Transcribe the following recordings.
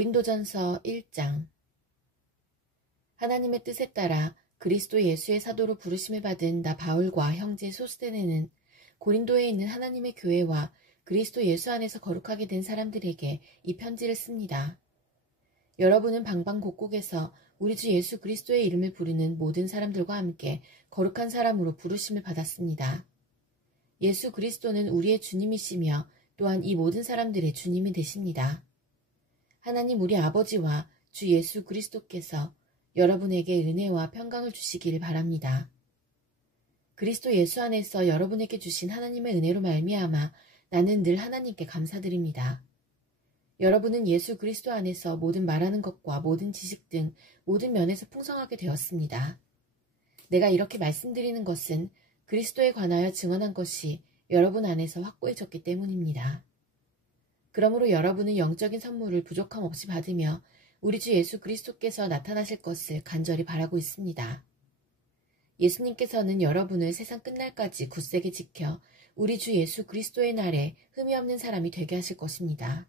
고린도전서 1장. 하나님의 뜻에 따라 그리스도 예수의 사도로 부르심을 받은 나 바울과 형제 소스데네는 고린도에 있는 하나님의 교회와 그리스도 예수 안에서 거룩하게 된 사람들에게 이 편지를 씁니다. 여러분은 방방곡곡에서 우리 주 예수 그리스도의 이름을 부르는 모든 사람들과 함께 거룩한 사람으로 부르심을 받았습니다. 예수 그리스도는 우리의 주님이시며 또한 이 모든 사람들의 주님이 되십니다. 하나님 우리 아버지와 주 예수 그리스도께서 여러분에게 은혜와 평강을 주시기를 바랍니다. 그리스도 예수 안에서 여러분에게 주신 하나님의 은혜로 말미암아 나는 늘 하나님께 감사드립니다. 여러분은 예수 그리스도 안에서 모든 말하는 것과 모든 지식 등 모든 면에서 풍성하게 되었습니다. 내가 이렇게 말씀드리는 것은 그리스도에 관하여 증언한 것이 여러분 안에서 확고해졌기 때문입니다. 그러므로 여러분은 영적인 선물을 부족함 없이 받으며 우리 주 예수 그리스도께서 나타나실 것을 간절히 바라고 있습니다. 예수님께서는 여러분을 세상 끝날까지 굳세게 지켜 우리 주 예수 그리스도의 날에 흠이 없는 사람이 되게 하실 것입니다.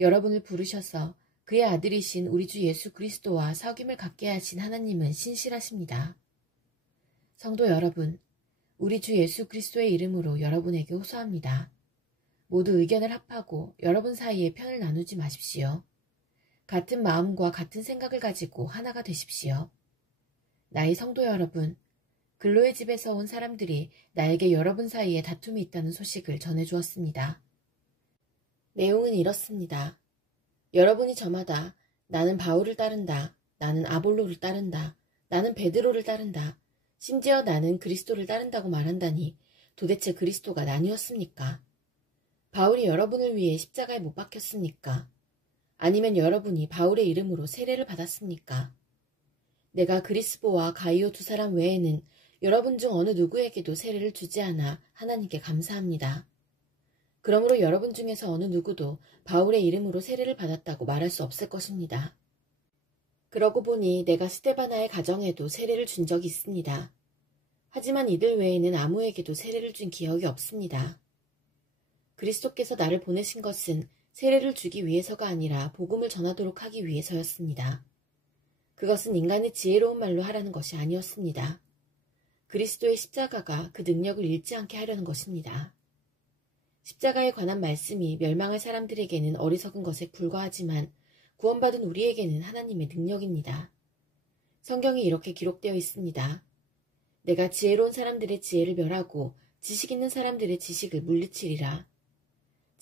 여러분을 부르셔서 그의 아들이신 우리 주 예수 그리스도와 사귐을 갖게 하신 하나님은 신실하십니다. 성도 여러분, 우리 주 예수 그리스도의 이름으로 여러분에게 호소합니다. 모두 의견을 합하고 여러분 사이에 편을 나누지 마십시오. 같은 마음과 같은 생각을 가지고 하나가 되십시오. 나의 성도 여러분, 글로의 집에서 온 사람들이 나에게 여러분 사이에 다툼이 있다는 소식을 전해주었습니다. 내용은 이렇습니다. 여러분이 저마다 나는 바울을 따른다, 나는 아볼로를 따른다, 나는 베드로를 따른다, 심지어 나는 그리스도를 따른다고 말한다니 도대체 그리스도가 나뉘었습니까? 바울이 여러분을 위해 십자가에 못 박혔습니까? 아니면 여러분이 바울의 이름으로 세례를 받았습니까? 내가 그리스보와 가이오 두 사람 외에는 여러분 중 어느 누구에게도 세례를 주지 않아 하나님께 감사합니다. 그러므로 여러분 중에서 어느 누구도 바울의 이름으로 세례를 받았다고 말할 수 없을 것입니다. 그러고 보니 내가 스데바나의 가정에도 세례를 준 적이 있습니다. 하지만 이들 외에는 아무에게도 세례를 준 기억이 없습니다. 그리스도께서 나를 보내신 것은 세례를 주기 위해서가 아니라 복음을 전하도록 하기 위해서였습니다. 그것은 인간의 지혜로운 말로 하라는 것이 아니었습니다. 그리스도의 십자가가 그 능력을 잃지 않게 하려는 것입니다. 십자가에 관한 말씀이 멸망할 사람들에게는 어리석은 것에 불과하지만 구원받은 우리에게는 하나님의 능력입니다. 성경에 이렇게 기록되어 있습니다. 내가 지혜로운 사람들의 지혜를 멸하고 지식 있는 사람들의 지식을 물리치리라.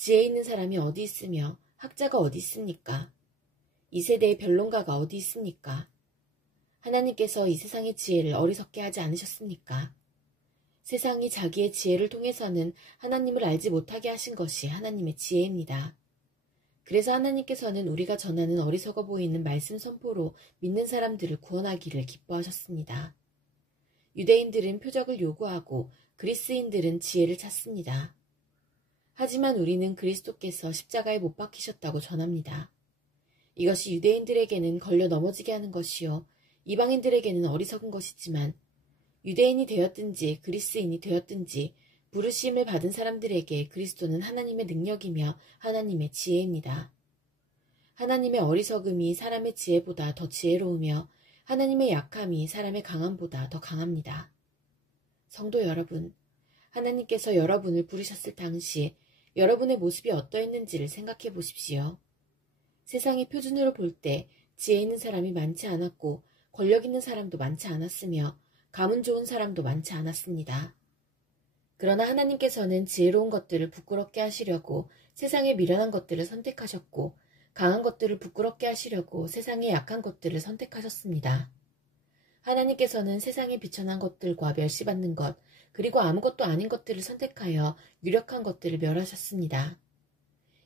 지혜 있는 사람이 어디 있으며 학자가 어디 있습니까? 이 세대의 변론가가 어디 있습니까? 하나님께서 이 세상의 지혜를 어리석게 하지 않으셨습니까? 세상이 자기의 지혜를 통해서는 하나님을 알지 못하게 하신 것이 하나님의 지혜입니다. 그래서 하나님께서는 우리가 전하는 어리석어 보이는 말씀 선포로 믿는 사람들을 구원하기를 기뻐하셨습니다. 유대인들은 표적을 요구하고 그리스인들은 지혜를 찾습니다. 하지만 우리는 그리스도께서 십자가에 못 박히셨다고 전합니다. 이것이 유대인들에게는 걸려 넘어지게 하는 것이요 이방인들에게는 어리석은 것이지만 유대인이 되었든지 그리스인이 되었든지 부르심을 받은 사람들에게 그리스도는 하나님의 능력이며 하나님의 지혜입니다. 하나님의 어리석음이 사람의 지혜보다 더 지혜로우며 하나님의 약함이 사람의 강함보다 더 강합니다. 성도 여러분, 하나님께서 여러분을 부르셨을 당시 여러분의 모습이 어떠했는지를 생각해 보십시오. 세상의 표준으로 볼 때 지혜 있는 사람이 많지 않았고 권력 있는 사람도 많지 않았으며 가문 좋은 사람도 많지 않았습니다. 그러나 하나님께서는 지혜로운 것들을 부끄럽게 하시려고 세상의 미련한 것들을 선택하셨고 강한 것들을 부끄럽게 하시려고 세상의 약한 것들을 선택하셨습니다. 하나님께서는 세상의 비천한 것들과 멸시받는 것 그리고 아무것도 아닌 것들을 선택하여 유력한 것들을 멸하셨습니다.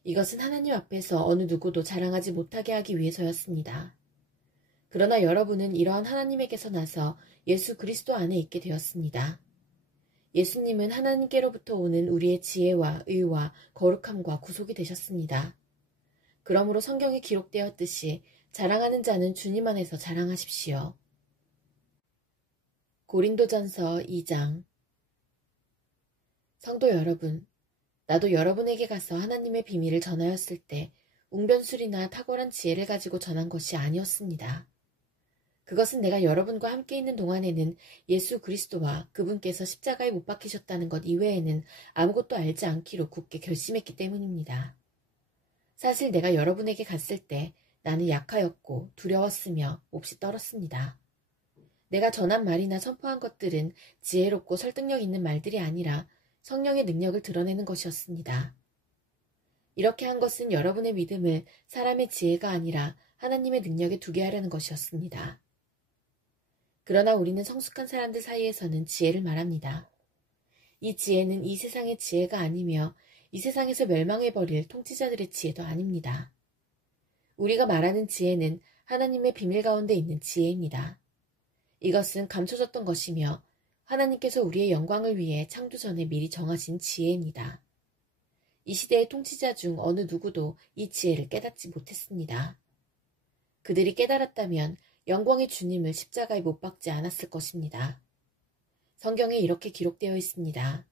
이것은 하나님 앞에서 어느 누구도 자랑하지 못하게 하기 위해서였습니다. 그러나 여러분은 이러한 하나님에게서 나서 예수 그리스도 안에 있게 되었습니다. 예수님은 하나님께로부터 오는 우리의 지혜와 의와 거룩함과 구속이 되셨습니다. 그러므로 성경에 기록되었듯이 자랑하는 자는 주님 안에서 자랑하십시오. 고린도전서 2장. 성도 여러분, 나도 여러분에게 가서 하나님의 비밀을 전하였을 때 웅변술이나 탁월한 지혜를 가지고 전한 것이 아니었습니다. 그것은 내가 여러분과 함께 있는 동안에는 예수 그리스도와 그분께서 십자가에 못 박히셨다는 것 이외에는 아무것도 알지 않기로 굳게 결심했기 때문입니다. 사실 내가 여러분에게 갔을 때 나는 약하였고 두려웠으며 몹시 떨었습니다. 내가 전한 말이나 선포한 것들은 지혜롭고 설득력 있는 말들이 아니라 성령의 능력을 드러내는 것이었습니다. 이렇게 한 것은 여러분의 믿음을 사람의 지혜가 아니라 하나님의 능력에 두게 하려는 것이었습니다. 그러나 우리는 성숙한 사람들 사이에서는 지혜를 말합니다. 이 지혜는 이 세상의 지혜가 아니며 이 세상에서 멸망해버릴 통치자들의 지혜도 아닙니다. 우리가 말하는 지혜는 하나님의 비밀 가운데 있는 지혜입니다. 이것은 감춰졌던 것이며 하나님께서 우리의 영광을 위해 창조전에 미리 정하신 지혜입니다. 이 시대의 통치자 중 어느 누구도 이 지혜를 깨닫지 못했습니다. 그들이 깨달았다면 영광의 주님을 십자가에 못 박지 않았을 것입니다. 성경에 이렇게 기록되어 있습니다.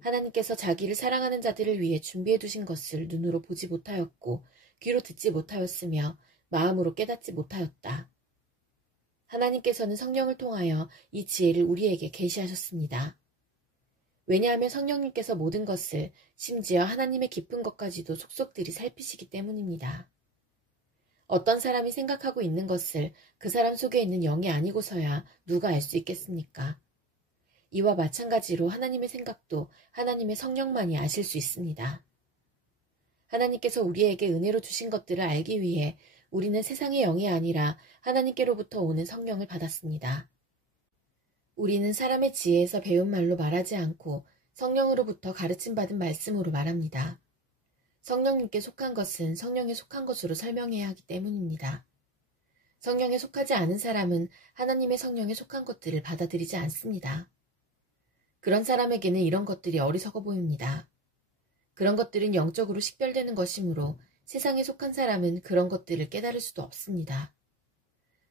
하나님께서 자기를 사랑하는 자들을 위해 준비해 두신 것을 눈으로 보지 못하였고 귀로 듣지 못하였으며 마음으로 깨닫지 못하였다. 하나님께서는 성령을 통하여 이 지혜를 우리에게 계시하셨습니다. 왜냐하면 성령님께서 모든 것을 심지어 하나님의 깊은 것까지도 속속들이 살피시기 때문입니다. 어떤 사람이 생각하고 있는 것을 그 사람 속에 있는 영이 아니고서야 누가 알 수 있겠습니까? 이와 마찬가지로 하나님의 생각도 하나님의 성령만이 아실 수 있습니다. 하나님께서 우리에게 은혜로 주신 것들을 알기 위해 우리는 세상의 영이 아니라 하나님께로부터 오는 성령을 받았습니다. 우리는 사람의 지혜에서 배운 말로 말하지 않고 성령으로부터 가르침받은 말씀으로 말합니다. 성령님께 속한 것은 성령에 속한 것으로 설명해야 하기 때문입니다. 성령에 속하지 않은 사람은 하나님의 성령에 속한 것들을 받아들이지 않습니다. 그런 사람에게는 이런 것들이 어리석어 보입니다. 그런 것들은 영적으로 식별되는 것이므로 세상에 속한 사람은 그런 것들을 깨달을 수도 없습니다.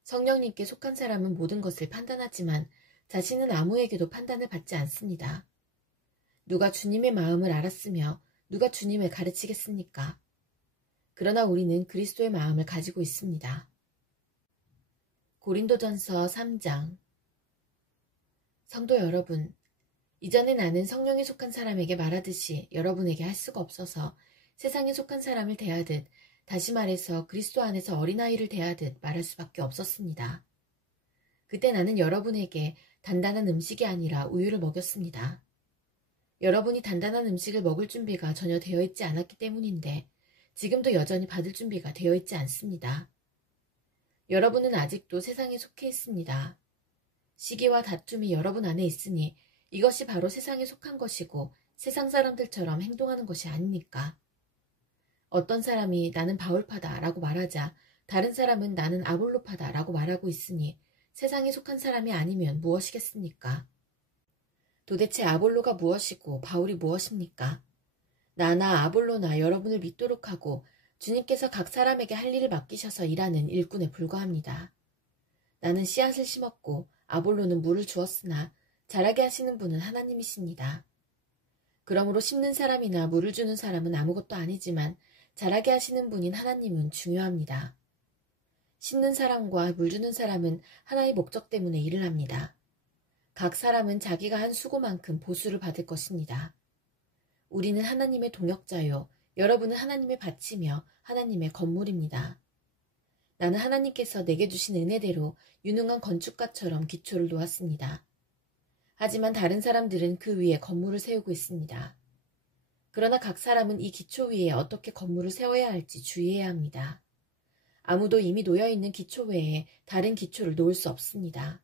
성령님께 속한 사람은 모든 것을 판단하지만 자신은 아무에게도 판단을 받지 않습니다. 누가 주님의 마음을 알았으며 누가 주님을 가르치겠습니까? 그러나 우리는 그리스도의 마음을 가지고 있습니다. 고린도전서 3장. 성도 여러분, 이전에 나는 성령에 속한 사람에게 말하듯이 여러분에게 할 수가 없어서 세상에 속한 사람을 대하듯, 다시 말해서 그리스도 안에서 어린아이를 대하듯 말할 수밖에 없었습니다. 그때 나는 여러분에게 단단한 음식이 아니라 우유를 먹였습니다. 여러분이 단단한 음식을 먹을 준비가 전혀 되어 있지 않았기 때문인데 지금도 여전히 받을 준비가 되어 있지 않습니다. 여러분은 아직도 세상에 속해 있습니다. 시기와 다툼이 여러분 안에 있으니 이것이 바로 세상에 속한 것이고 세상 사람들처럼 행동하는 것이 아닙니까? 어떤 사람이 나는 바울파다 라고 말하자 다른 사람은 나는 아볼로파다 라고 말하고 있으니 세상에 속한 사람이 아니면 무엇이겠습니까? 도대체 아볼로가 무엇이고 바울이 무엇입니까? 나나 아볼로나 여러분을 믿도록 하고 주님께서 각 사람에게 할 일을 맡기셔서 일하는 일꾼에 불과합니다. 나는 씨앗을 심었고 아볼로는 물을 주었으나 자라게 하시는 분은 하나님이십니다. 그러므로 심는 사람이나 물을 주는 사람은 아무것도 아니지만 자라게 하시는 분인 하나님은 중요합니다. 심는 사람과 물 주는 사람은 하나의 목적 때문에 일을 합니다. 각 사람은 자기가 한 수고만큼 보수를 받을 것입니다. 우리는 하나님의 동역자요, 여러분은 하나님의 밭이며 하나님의 건물입니다. 나는 하나님께서 내게 주신 은혜대로 유능한 건축가처럼 기초를 놓았습니다. 하지만 다른 사람들은 그 위에 건물을 세우고 있습니다. 그러나 각 사람은 이 기초 위에 어떻게 건물을 세워야 할지 주의해야 합니다. 아무도 이미 놓여있는 기초 외에 다른 기초를 놓을 수 없습니다.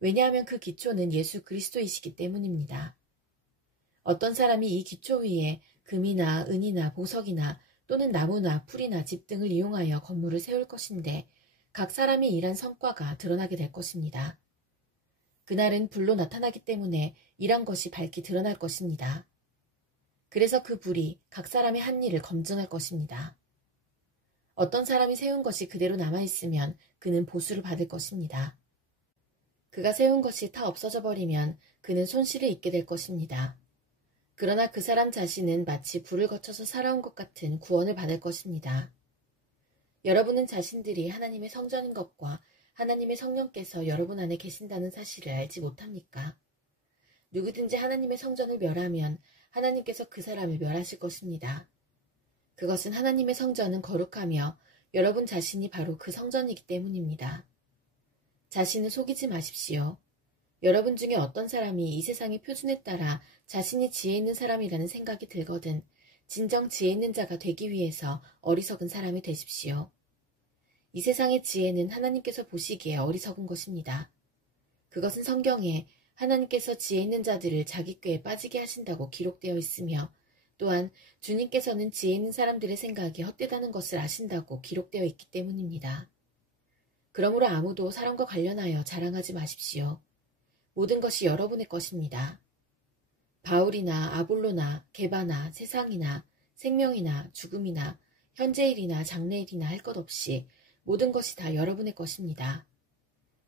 왜냐하면 그 기초는 예수 그리스도이시기 때문입니다. 어떤 사람이 이 기초 위에 금이나 은이나 보석이나 또는 나무나 풀이나 집 등을 이용하여 건물을 세울 것인데 각 사람이 일한 성과가 드러나게 될 것입니다. 그날은 불로 나타나기 때문에 일한 것이 밝히 드러날 것입니다. 그래서 그 불이 각 사람의 한 일을 검증할 것입니다. 어떤 사람이 세운 것이 그대로 남아있으면 그는 보수를 받을 것입니다. 그가 세운 것이 다 없어져 버리면 그는 손실을 입게 될 것입니다. 그러나 그 사람 자신은 마치 불을 거쳐서 살아온 것 같은 구원을 받을 것입니다. 여러분은 자신들이 하나님의 성전인 것과 하나님의 성령께서 여러분 안에 계신다는 사실을 알지 못합니까? 누구든지 하나님의 성전을 멸하면 하나님께서 그 사람을 멸하실 것입니다. 그것은 하나님의 성전은 거룩하며 여러분 자신이 바로 그 성전이기 때문입니다. 자신을 속이지 마십시오. 여러분 중에 어떤 사람이 이 세상의 표준에 따라 자신이 지혜 있는 사람이라는 생각이 들거든 진정 지혜 있는 자가 되기 위해서 어리석은 사람이 되십시오. 이 세상의 지혜는 하나님께서 보시기에 어리석은 것입니다. 그것은 성경에 하나님께서 지혜 있는 자들을 자기 꾀에 빠지게 하신다고 기록되어 있으며 또한 주님께서는 지혜 있는 사람들의 생각이 헛되다는 것을 아신다고 기록되어 있기 때문입니다. 그러므로 아무도 사람과 관련하여 자랑하지 마십시오. 모든 것이 여러분의 것입니다. 바울이나 아볼로나 게바나 세상이나 생명이나 죽음이나 현재일이나 장래일이나 할 것 없이 모든 것이 다 여러분의 것입니다.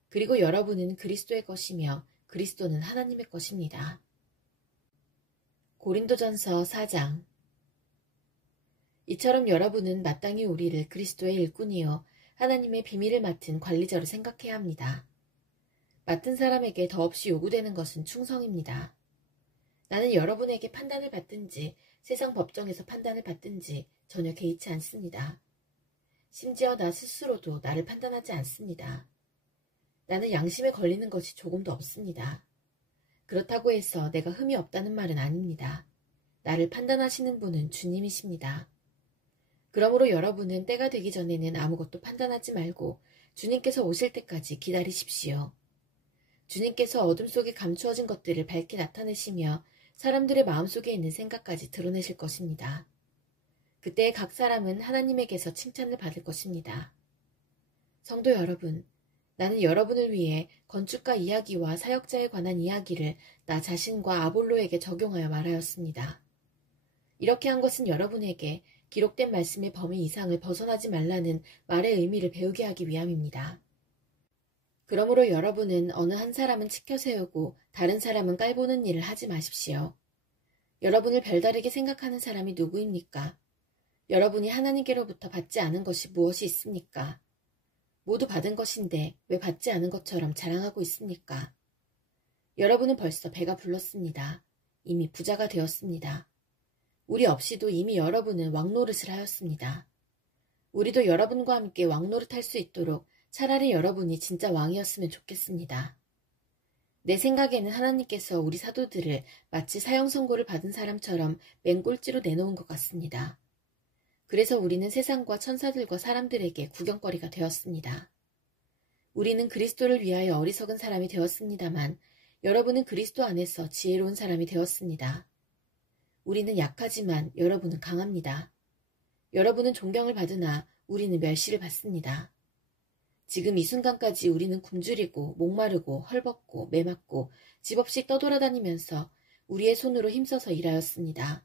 그리고 여러분은 그리스도의 것이며 그리스도는 하나님의 것입니다. 고린도전서 4장. 이처럼 여러분은 마땅히 우리를 그리스도의 일꾼이요 하나님의 비밀을 맡은 관리자로 생각해야 합니다. 맡은 사람에게 더없이 요구되는 것은 충성입니다. 나는 여러분에게 판단을 받든지 세상 법정에서 판단을 받든지 전혀 개의치 않습니다. 심지어 나 스스로도 나를 판단하지 않습니다. 나는 양심에 걸리는 것이 조금도 없습니다. 그렇다고 해서 내가 흠이 없다는 말은 아닙니다. 나를 판단하시는 분은 주님이십니다. 그러므로 여러분은 때가 되기 전에는 아무것도 판단하지 말고 주님께서 오실 때까지 기다리십시오. 주님께서 어둠 속에 감추어진 것들을 밝게 나타내시며 사람들의 마음속에 있는 생각까지 드러내실 것입니다. 그때 각 사람은 하나님에게서 칭찬을 받을 것입니다. 성도 여러분, 나는 여러분을 위해 건축가 이야기와 사역자에 관한 이야기를 나 자신과 아볼로에게 적용하여 말하였습니다. 이렇게 한 것은 여러분에게 기록된 말씀의 범위 이상을 벗어나지 말라는 말의 의미를 배우게 하기 위함입니다. 그러므로 여러분은 어느 한 사람은 치켜 세우고 다른 사람은 깔보는 일을 하지 마십시오. 여러분을 별다르게 생각하는 사람이 누구입니까? 여러분이 하나님께로부터 받지 않은 것이 무엇이 있습니까? 모두 받은 것인데 왜 받지 않은 것처럼 자랑하고 있습니까? 여러분은 벌써 배가 불렀습니다. 이미 부자가 되었습니다. 우리 없이도 이미 여러분은 왕노릇을 하였습니다. 우리도 여러분과 함께 왕노릇 할 수 있도록 차라리 여러분이 진짜 왕이었으면 좋겠습니다. 내 생각에는 하나님께서 우리 사도들을 마치 사형 선고를 받은 사람처럼 맹꼴찌로 내놓은 것 같습니다. 그래서 우리는 세상과 천사들과 사람들에게 구경거리가 되었습니다. 우리는 그리스도를 위하여 어리석은 사람이 되었습니다만 여러분은 그리스도 안에서 지혜로운 사람이 되었습니다. 우리는 약하지만 여러분은 강합니다. 여러분은 존경을 받으나 우리는 멸시를 받습니다. 지금 이 순간까지 우리는 굶주리고 목마르고 헐벗고 매맞고 집 없이 떠돌아다니면서 우리의 손으로 힘써서 일하였습니다.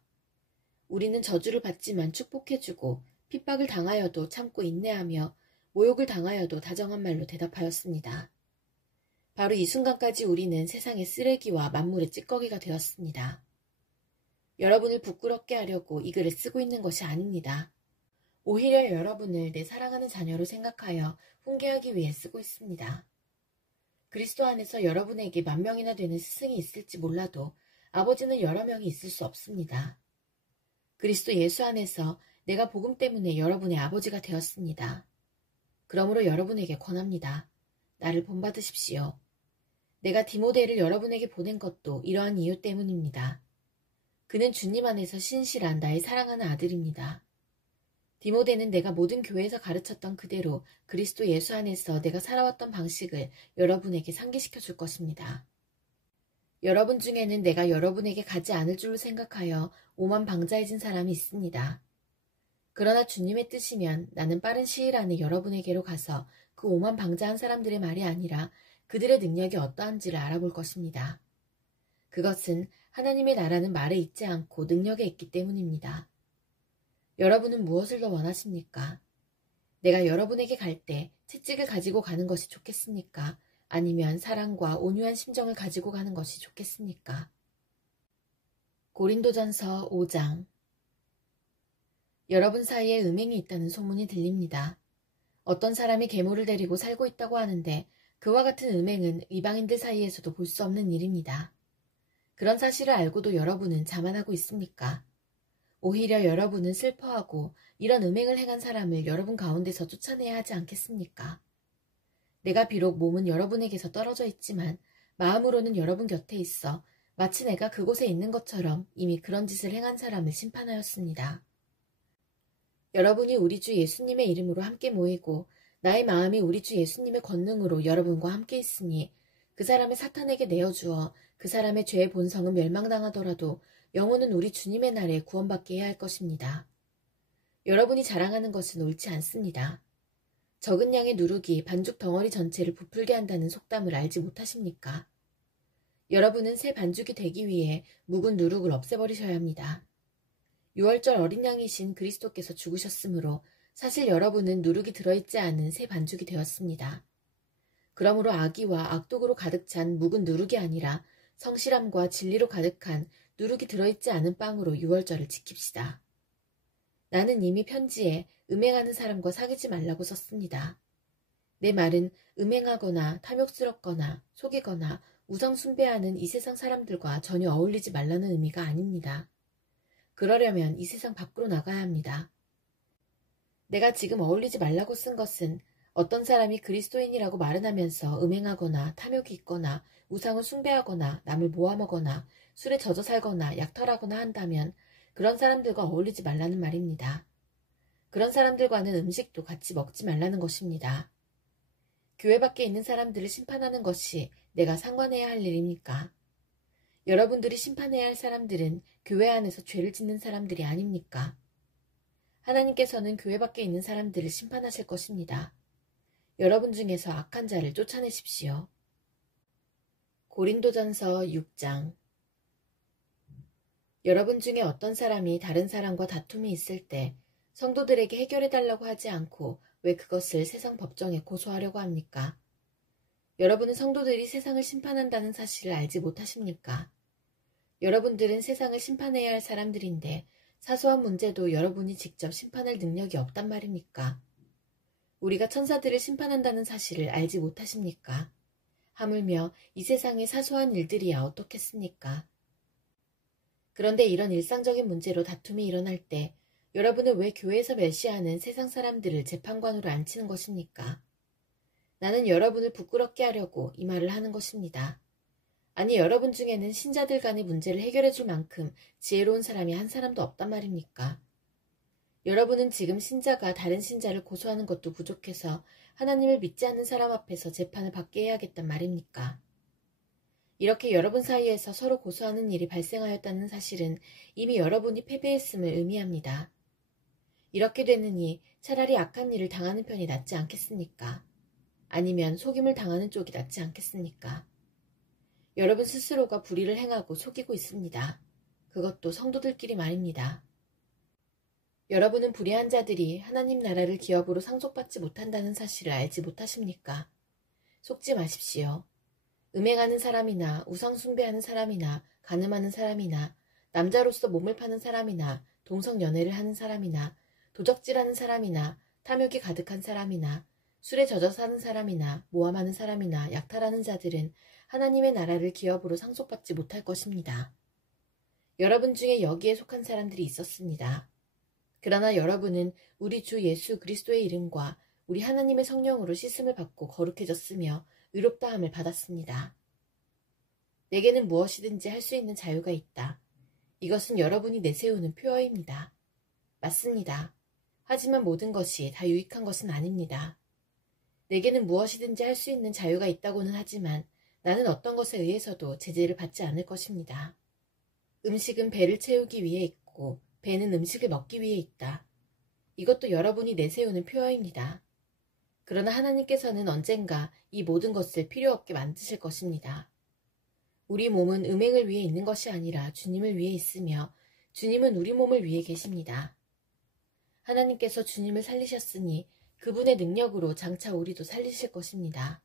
우리는 저주를 받지만 축복해주고 핍박을 당하여도 참고 인내하며 모욕을 당하여도 다정한 말로 대답하였습니다. 바로 이 순간까지 우리는 세상의 쓰레기와 만물의 찌꺼기가 되었습니다. 여러분을 부끄럽게 하려고 이 글을 쓰고 있는 것이 아닙니다. 오히려 여러분을 내 사랑하는 자녀로 생각하여 훈계하기 위해 쓰고 있습니다. 그리스도 안에서 여러분에게 10,000명이나 되는 스승이 있을지 몰라도 아버지는 여러 명이 있을 수 없습니다. 그리스도 예수 안에서 내가 복음 때문에 여러분의 아버지가 되었습니다. 그러므로 여러분에게 권합니다. 나를 본받으십시오. 내가 디모데를 여러분에게 보낸 것도 이러한 이유 때문입니다. 그는 주님 안에서 신실한 나의 사랑하는 아들입니다. 디모데는 내가 모든 교회에서 가르쳤던 그대로 그리스도 예수 안에서 내가 살아왔던 방식을 여러분에게 상기시켜 줄 것입니다. 여러분 중에는 내가 여러분에게 가지 않을 줄로 생각하여 오만방자해진 사람이 있습니다. 그러나 주님의 뜻이면 나는 빠른 시일 안에 여러분에게로 가서 그 오만방자한 사람들의 말이 아니라 그들의 능력이 어떠한지를 알아볼 것입니다. 그것은 하나님의 나라는 말에 있지 않고 능력에 있기 때문입니다. 여러분은 무엇을 더 원하십니까? 내가 여러분에게 갈 때 채찍을 가지고 가는 것이 좋겠습니까? 아니면 사랑과 온유한 심정을 가지고 가는 것이 좋겠습니까? 고린도전서 5장. 여러분 사이에 음행이 있다는 소문이 들립니다. 어떤 사람이 계모를 데리고 살고 있다고 하는데 그와 같은 음행은 이방인들 사이에서도 볼 수 없는 일입니다. 그런 사실을 알고도 여러분은 자만하고 있습니까? 오히려 여러분은 슬퍼하고 이런 음행을 행한 사람을 여러분 가운데서 쫓아내야 하지 않겠습니까? 내가 비록 몸은 여러분에게서 떨어져 있지만 마음으로는 여러분 곁에 있어 마치 내가 그곳에 있는 것처럼 이미 그런 짓을 행한 사람을 심판하였습니다. 여러분이 우리 주 예수님의 이름으로 함께 모이고 나의 마음이 우리 주 예수님의 권능으로 여러분과 함께 있으니 그 사람을 사탄에게 내어주어 그 사람의 죄의 본성은 멸망당하더라도 영혼은 우리 주님의 날에 구원받게 해야 할 것입니다. 여러분이 자랑하는 것은 옳지 않습니다. 적은 양의 누룩이 반죽 덩어리 전체를 부풀게 한다는 속담을 알지 못하십니까? 여러분은 새 반죽이 되기 위해 묵은 누룩을 없애버리셔야 합니다. 유월절 어린 양이신 그리스도께서 죽으셨으므로 사실 여러분은 누룩이 들어있지 않은 새 반죽이 되었습니다. 그러므로 악의와 악독으로 가득 찬 묵은 누룩이 아니라 성실함과 진리로 가득한 누룩이 들어있지 않은 빵으로 유월절을 지킵시다. 나는 이미 편지에 음행하는 사람과 사귀지 말라고 썼습니다. 내 말은 음행하거나 탐욕스럽거나 속이거나 우상 숭배하는 이 세상 사람들과 전혀 어울리지 말라는 의미가 아닙니다. 그러려면 이 세상 밖으로 나가야 합니다. 내가 지금 어울리지 말라고 쓴 것은 어떤 사람이 그리스도인이라고 말은 하면서 음행하거나 탐욕이 있거나 우상을 숭배하거나 남을 모함하거나 술에 젖어 살거나 약탈하거나 한다면 그런 사람들과 어울리지 말라는 말입니다. 그런 사람들과는 음식도 같이 먹지 말라는 것입니다. 교회 밖에 있는 사람들을 심판하는 것이 내가 상관해야 할 일입니까? 여러분들이 심판해야 할 사람들은 교회 안에서 죄를 짓는 사람들이 아닙니까? 하나님께서는 교회 밖에 있는 사람들을 심판하실 것입니다. 여러분 중에서 악한 자를 쫓아내십시오. 고린도전서 6장. 여러분 중에 어떤 사람이 다른 사람과 다툼이 있을 때 성도들에게 해결해달라고 하지 않고 왜 그것을 세상 법정에 고소하려고 합니까? 여러분은 성도들이 세상을 심판한다는 사실을 알지 못하십니까? 여러분들은 세상을 심판해야 할 사람들인데 사소한 문제도 여러분이 직접 심판할 능력이 없단 말입니까? 우리가 천사들을 심판한다는 사실을 알지 못하십니까? 하물며 이 세상의 사소한 일들이야 어떻겠습니까? 그런데 이런 일상적인 문제로 다툼이 일어날 때 여러분은 왜 교회에서 멸시하는 세상 사람들을 재판관으로 앉히는 것입니까? 나는 여러분을 부끄럽게 하려고 이 말을 하는 것입니다. 아니 여러분 중에는 신자들 간의 문제를 해결해 줄 만큼 지혜로운 사람이 한 사람도 없단 말입니까? 여러분은 지금 신자가 다른 신자를 고소하는 것도 부족해서 하나님을 믿지 않는 사람 앞에서 재판을 받게 해야겠단 말입니까? 이렇게 여러분 사이에서 서로 고소하는 일이 발생하였다는 사실은 이미 여러분이 패배했음을 의미합니다. 이렇게 되느니 차라리 악한 일을 당하는 편이 낫지 않겠습니까? 아니면 속임을 당하는 쪽이 낫지 않겠습니까? 여러분 스스로가 불의를 행하고 속이고 있습니다. 그것도 성도들끼리 말입니다. 여러분은 불의한 자들이 하나님 나라를 기업으로 상속받지 못한다는 사실을 알지 못하십니까? 속지 마십시오. 음행하는 사람이나 우상 숭배하는 사람이나 간음하는 사람이나 남자로서 몸을 파는 사람이나 동성연애를 하는 사람이나 도적질하는 사람이나 탐욕이 가득한 사람이나 술에 젖어 사는 사람이나 모함하는 사람이나 약탈하는 자들은 하나님의 나라를 기업으로 상속받지 못할 것입니다. 여러분 중에 여기에 속한 사람들이 있었습니다. 그러나 여러분은 우리 주 예수 그리스도의 이름과 우리 하나님의 성령으로 씻음을 받고 거룩해졌으며 의롭다함을 받았습니다. 내게는 무엇이든지 할 수 있는 자유가 있다. 이것은 여러분이 내세우는 표어입니다. 맞습니다. 하지만 모든 것이 다 유익한 것은 아닙니다. 내게는 무엇이든지 할 수 있는 자유가 있다고는 하지만 나는 어떤 것에 의해서도 제재를 받지 않을 것입니다. 음식은 배를 채우기 위해 있고 배는 음식을 먹기 위해 있다. 이것도 여러분이 내세우는 표어입니다. 그러나 하나님께서는 언젠가 이 모든 것을 필요 없게 만드실 것입니다. 우리 몸은 음행을 위해 있는 것이 아니라 주님을 위해 있으며 주님은 우리 몸을 위해 계십니다. 하나님께서 주님을 살리셨으니 그분의 능력으로 장차 우리도 살리실 것입니다.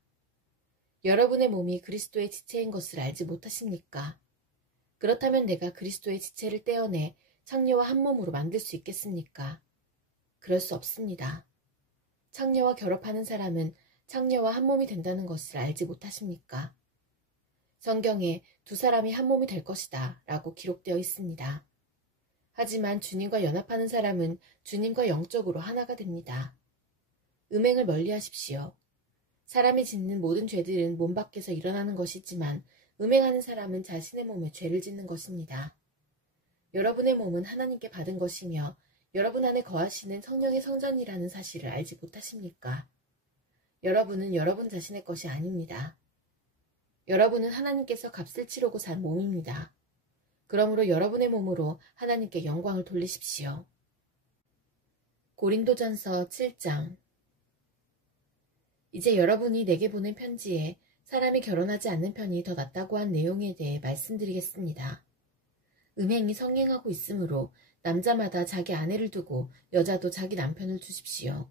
여러분의 몸이 그리스도의 지체인 것을 알지 못하십니까? 그렇다면 내가 그리스도의 지체를 떼어내 창녀와 한 몸으로 만들 수 있겠습니까? 그럴 수 없습니다. 창녀와 결합하는 사람은 창녀와 한 몸이 된다는 것을 알지 못하십니까? 성경에 두 사람이 한 몸이 될 것이다 라고 기록되어 있습니다. 하지만 주님과 연합하는 사람은 주님과 영적으로 하나가 됩니다. 음행을 멀리하십시오. 사람이 짓는 모든 죄들은 몸 밖에서 일어나는 것이지만 음행하는 사람은 자신의 몸에 죄를 짓는 것입니다. 여러분의 몸은 하나님께 받은 것이며 여러분 안에 거하시는 성령의 성전이라는 사실을 알지 못하십니까? 여러분은 여러분 자신의 것이 아닙니다. 여러분은 하나님께서 값을 치르고 산 몸입니다. 그러므로 여러분의 몸으로 하나님께 영광을 돌리십시오. 고린도전서 7장. 이제 여러분이 내게 보낸 편지에 사람이 결혼하지 않는 편이 더 낫다고 한 내용에 대해 말씀드리겠습니다. 음행이 성행하고 있으므로 남자마다 자기 아내를 두고 여자도 자기 남편을 두십시오.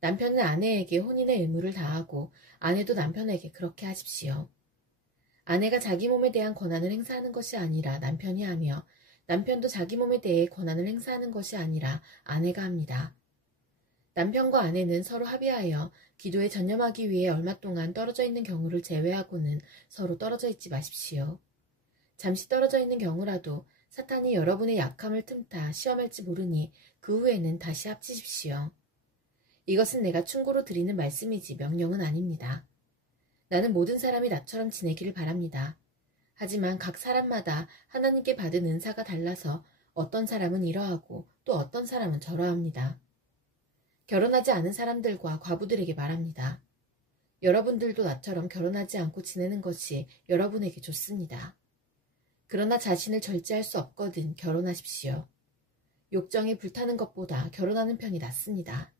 남편은 아내에게 혼인의 의무를 다하고 아내도 남편에게 그렇게 하십시오. 아내가 자기 몸에 대한 권한을 행사하는 것이 아니라 남편이 하며 남편도 자기 몸에 대해 권한을 행사하는 것이 아니라 아내가 합니다. 남편과 아내는 서로 합의하여 기도에 전념하기 위해 얼마 동안 떨어져 있는 경우를 제외하고는 서로 떨어져 있지 마십시오. 잠시 떨어져 있는 경우라도 사탄이 여러분의 약함을 틈타 시험할지 모르니 그 후에는 다시 합치십시오. 이것은 내가 충고로 드리는 말씀이지 명령은 아닙니다. 나는 모든 사람이 나처럼 지내기를 바랍니다. 하지만 각 사람마다 하나님께 받은 은사가 달라서 어떤 사람은 이러하고 또 어떤 사람은 저러합니다. 결혼하지 않은 사람들과 과부들에게 말합니다. 여러분들도 나처럼 결혼하지 않고 지내는 것이 여러분에게 좋습니다. 그러나 자신을 절제할 수 없거든 결혼하십시오. 욕정에 불타는 것보다 결혼하는 편이 낫습니다.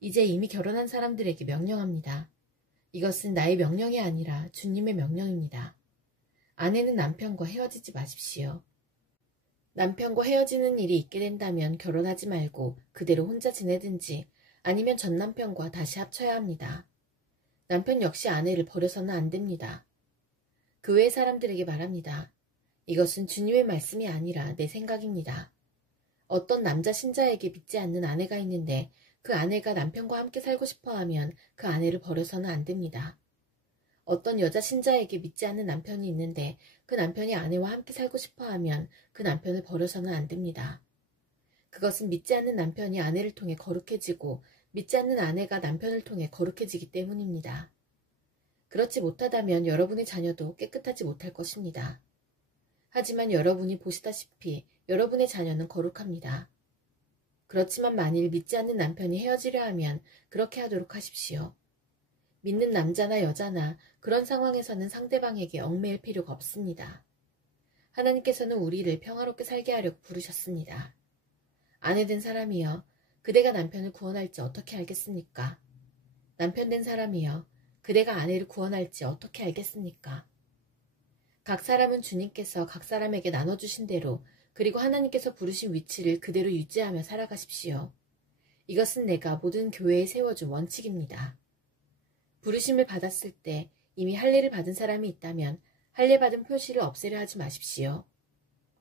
이제 이미 결혼한 사람들에게 명령합니다. 이것은 나의 명령이 아니라 주님의 명령입니다. 아내는 남편과 헤어지지 마십시오. 남편과 헤어지는 일이 있게 된다면 결혼하지 말고 그대로 혼자 지내든지 아니면 전 남편과 다시 합쳐야 합니다. 남편 역시 아내를 버려서는 안 됩니다. 그 외의 사람들에게 말합니다. 이것은 주님의 말씀이 아니라 내 생각입니다. 어떤 남자 신자에게 믿지 않는 아내가 있는데 그 아내가 남편과 함께 살고 싶어 하면 그 아내를 버려서는 안 됩니다. 어떤 여자 신자에게 믿지 않는 남편이 있는데 그 남편이 아내와 함께 살고 싶어 하면 그 남편을 버려서는 안 됩니다. 그것은 믿지 않는 남편이 아내를 통해 거룩해지고 믿지 않는 아내가 남편을 통해 거룩해지기 때문입니다. 그렇지 못하다면 여러분의 자녀도 깨끗하지 못할 것입니다. 하지만 여러분이 보시다시피 여러분의 자녀는 거룩합니다. 그렇지만 만일 믿지 않는 남편이 헤어지려 하면 그렇게 하도록 하십시오. 믿는 남자나 여자나 그런 상황에서는 상대방에게 얽매일 필요가 없습니다. 하나님께서는 우리를 평화롭게 살게 하려고 부르셨습니다. 아내된 사람이여, 그대가 남편을 구원할지 어떻게 알겠습니까? 남편된 사람이여, 그대가 아내를 구원할지 어떻게 알겠습니까? 각 사람은 주님께서 각 사람에게 나눠주신 대로 그리고 하나님께서 부르신 위치를 그대로 유지하며 살아가십시오. 이것은 내가 모든 교회에 세워준 원칙입니다. 부르심을 받았을 때 이미 할례를 받은 사람이 있다면 할례 받은 표시를 없애려 하지 마십시오.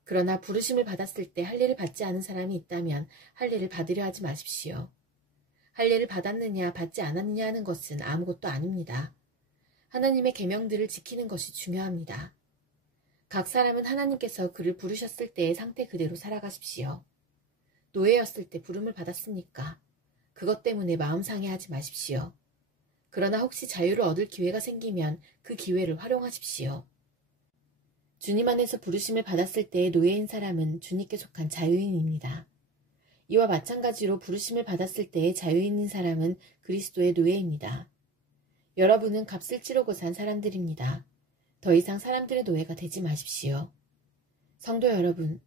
그러나 부르심을 받았을 때 할례를 받지 않은 사람이 있다면 할례를 받으려 하지 마십시오. 할례를 받았느냐 받지 않았느냐 하는 것은 아무것도 아닙니다. 하나님의 계명들을 지키는 것이 중요합니다. 각 사람은 하나님께서 그를 부르셨을 때의 상태 그대로 살아가십시오. 노예였을 때 부름을 받았습니까? 그것 때문에 마음 상해하지 마십시오. 그러나 혹시 자유를 얻을 기회가 생기면 그 기회를 활용하십시오. 주님 안에서 부르심을 받았을 때의 노예인 사람은 주님께 속한 자유인입니다. 이와 마찬가지로 부르심을 받았을 때의 자유인인 사람은 그리스도의 노예입니다. 여러분은 값을 치르고 산 사람들입니다. 더 이상 사람들의 노예가 되지 마십시오. 성도 여러분,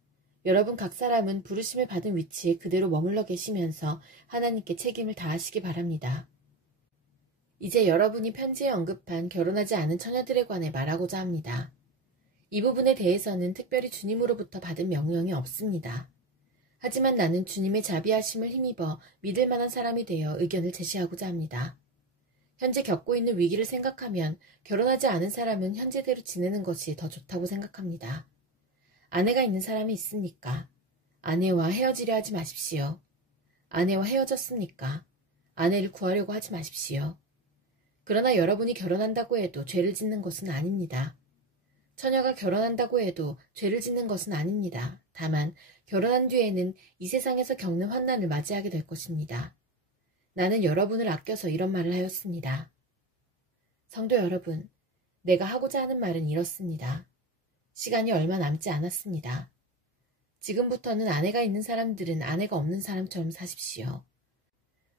여러분 각 사람은 부르심을 받은 위치에 그대로 머물러 계시면서 하나님께 책임을 다하시기 바랍니다. 이제 여러분이 편지에 언급한 결혼하지 않은 처녀들에 관해 말하고자 합니다. 이 부분에 대해서는 특별히 주님으로부터 받은 명령이 없습니다. 하지만 나는 주님의 자비하심을 힘입어 믿을 만한 사람이 되어 의견을 제시하고자 합니다. 현재 겪고 있는 위기를 생각하면 결혼하지 않은 사람은 현재대로 지내는 것이 더 좋다고 생각합니다. 아내가 있는 사람이 있습니까? 아내와 헤어지려 하지 마십시오. 아내와 헤어졌습니까? 아내를 구하려고 하지 마십시오. 그러나 여러분이 결혼한다고 해도 죄를 짓는 것은 아닙니다. 처녀가 결혼한다고 해도 죄를 짓는 것은 아닙니다. 다만 결혼한 뒤에는 이 세상에서 겪는 환난을 맞이하게 될 것입니다. 나는 여러분을 아껴서 이런 말을 하였습니다. 성도 여러분, 내가 하고자 하는 말은 이렇습니다. 시간이 얼마 남지 않았습니다. 지금부터는 아내가 있는 사람들은 아내가 없는 사람처럼 사십시오.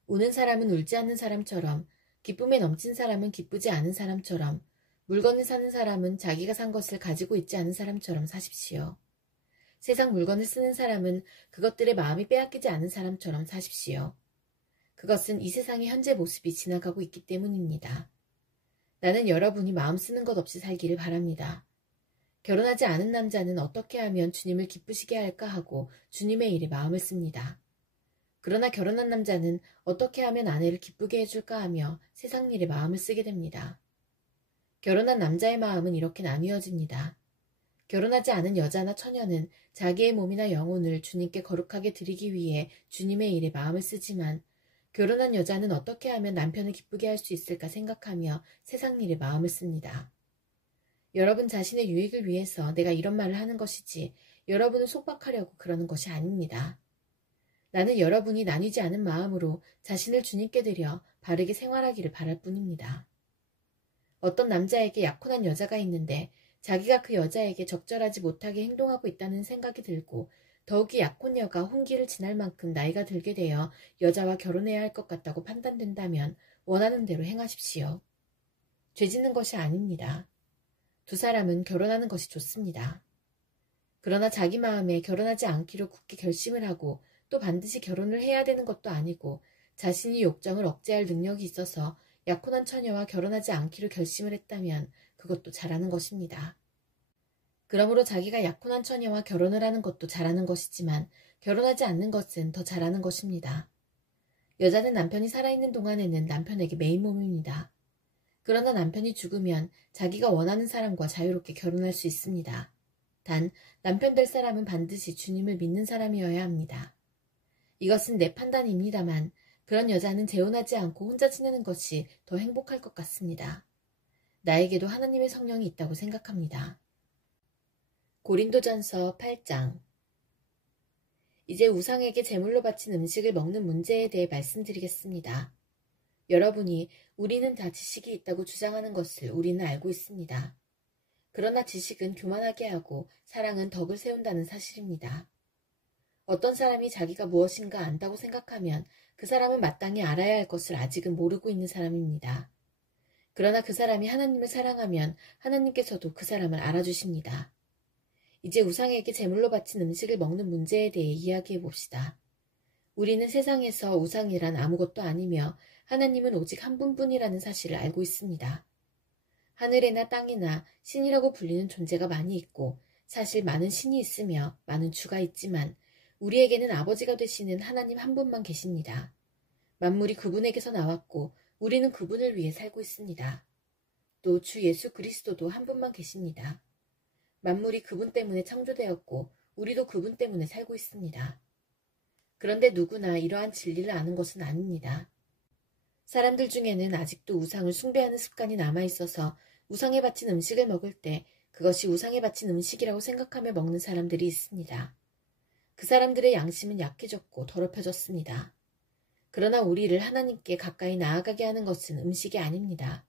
우는 사람은 울지 않는 사람처럼, 기쁨에 넘친 사람은 기쁘지 않은 사람처럼, 물건을 사는 사람은 자기가 산 것을 가지고 있지 않은 사람처럼 사십시오. 세상 물건을 쓰는 사람은 그것들의 마음이 빼앗기지 않은 사람처럼 사십시오. 그것은 이 세상의 현재 모습이 지나가고 있기 때문입니다. 나는 여러분이 마음 쓰는 것 없이 살기를 바랍니다. 결혼하지 않은 남자는 어떻게 하면 주님을 기쁘시게 할까 하고 주님의 일에 마음을 씁니다. 그러나 결혼한 남자는 어떻게 하면 아내를 기쁘게 해줄까 하며 세상 일에 마음을 쓰게 됩니다. 결혼한 남자의 마음은 이렇게 나뉘어집니다. 결혼하지 않은 여자나 처녀는 자기의 몸이나 영혼을 주님께 거룩하게 드리기 위해 주님의 일에 마음을 쓰지만 결혼한 여자는 어떻게 하면 남편을 기쁘게 할 수 있을까 생각하며 세상 일에 마음을 씁니다. 여러분 자신의 유익을 위해서 내가 이런 말을 하는 것이지 여러분을 속박하려고 그러는 것이 아닙니다. 나는 여러분이 나뉘지 않은 마음으로 자신을 주님께 드려 바르게 생활하기를 바랄 뿐입니다. 어떤 남자에게 약혼한 여자가 있는데 자기가 그 여자에게 적절하지 못하게 행동하고 있다는 생각이 들고 더욱이 약혼녀가 혼기를 지날 만큼 나이가 들게 되어 여자와 결혼해야 할 것 같다고 판단된다면 원하는 대로 행하십시오. 죄 짓는 것이 아닙니다. 두 사람은 결혼하는 것이 좋습니다. 그러나 자기 마음에 결혼하지 않기로 굳게 결심을 하고 또 반드시 결혼을 해야 되는 것도 아니고 자신이 욕정을 억제할 능력이 있어서 약혼한 처녀와 결혼하지 않기로 결심을 했다면 그것도 잘하는 것입니다. 그러므로 자기가 약혼한 처녀와 결혼을 하는 것도 잘하는 것이지만 결혼하지 않는 것은 더 잘하는 것입니다. 여자는 남편이 살아있는 동안에는 남편에게 메인 몸입니다. 그러나 남편이 죽으면 자기가 원하는 사람과 자유롭게 결혼할 수 있습니다. 단 남편 될 사람은 반드시 주님을 믿는 사람이어야 합니다. 이것은 내 판단입니다만 그런 여자는 재혼하지 않고 혼자 지내는 것이 더 행복할 것 같습니다. 나에게도 하나님의 성령이 있다고 생각합니다. 고린도전서 8장. 이제 우상에게 제물로 바친 음식을 먹는 문제에 대해 말씀드리겠습니다. 여러분이 우리는 다 지식이 있다고 주장하는 것을 우리는 알고 있습니다. 그러나 지식은 교만하게 하고 사랑은 덕을 세운다는 사실입니다. 어떤 사람이 자기가 무엇인가 안다고 생각하면 그 사람은 마땅히 알아야 할 것을 아직은 모르고 있는 사람입니다. 그러나 그 사람이 하나님을 사랑하면 하나님께서도 그 사람을 알아주십니다. 이제 우상에게 제물로 바친 음식을 먹는 문제에 대해 이야기해 봅시다. 우리는 세상에서 우상이란 아무것도 아니며 하나님은 오직 한 분뿐이라는 사실을 알고 있습니다. 하늘에나 땅이나 신이라고 불리는 존재가 많이 있고 사실 많은 신이 있으며 많은 주가 있지만 우리에게는 아버지가 되시는 하나님 한 분만 계십니다. 만물이 그분에게서 나왔고 우리는 그분을 위해 살고 있습니다. 또 주 예수 그리스도도 한 분만 계십니다. 만물이 그분 때문에 창조되었고 우리도 그분 때문에 살고 있습니다. 그런데 누구나 이러한 진리를 아는 것은 아닙니다. 사람들 중에는 아직도 우상을 숭배하는 습관이 남아있어서 우상에 바친 음식을 먹을 때 그것이 우상에 바친 음식이라고 생각하며 먹는 사람들이 있습니다. 그 사람들의 양심은 약해졌고 더럽혀졌습니다. 그러나 우리를 하나님께 가까이 나아가게 하는 것은 음식이 아닙니다.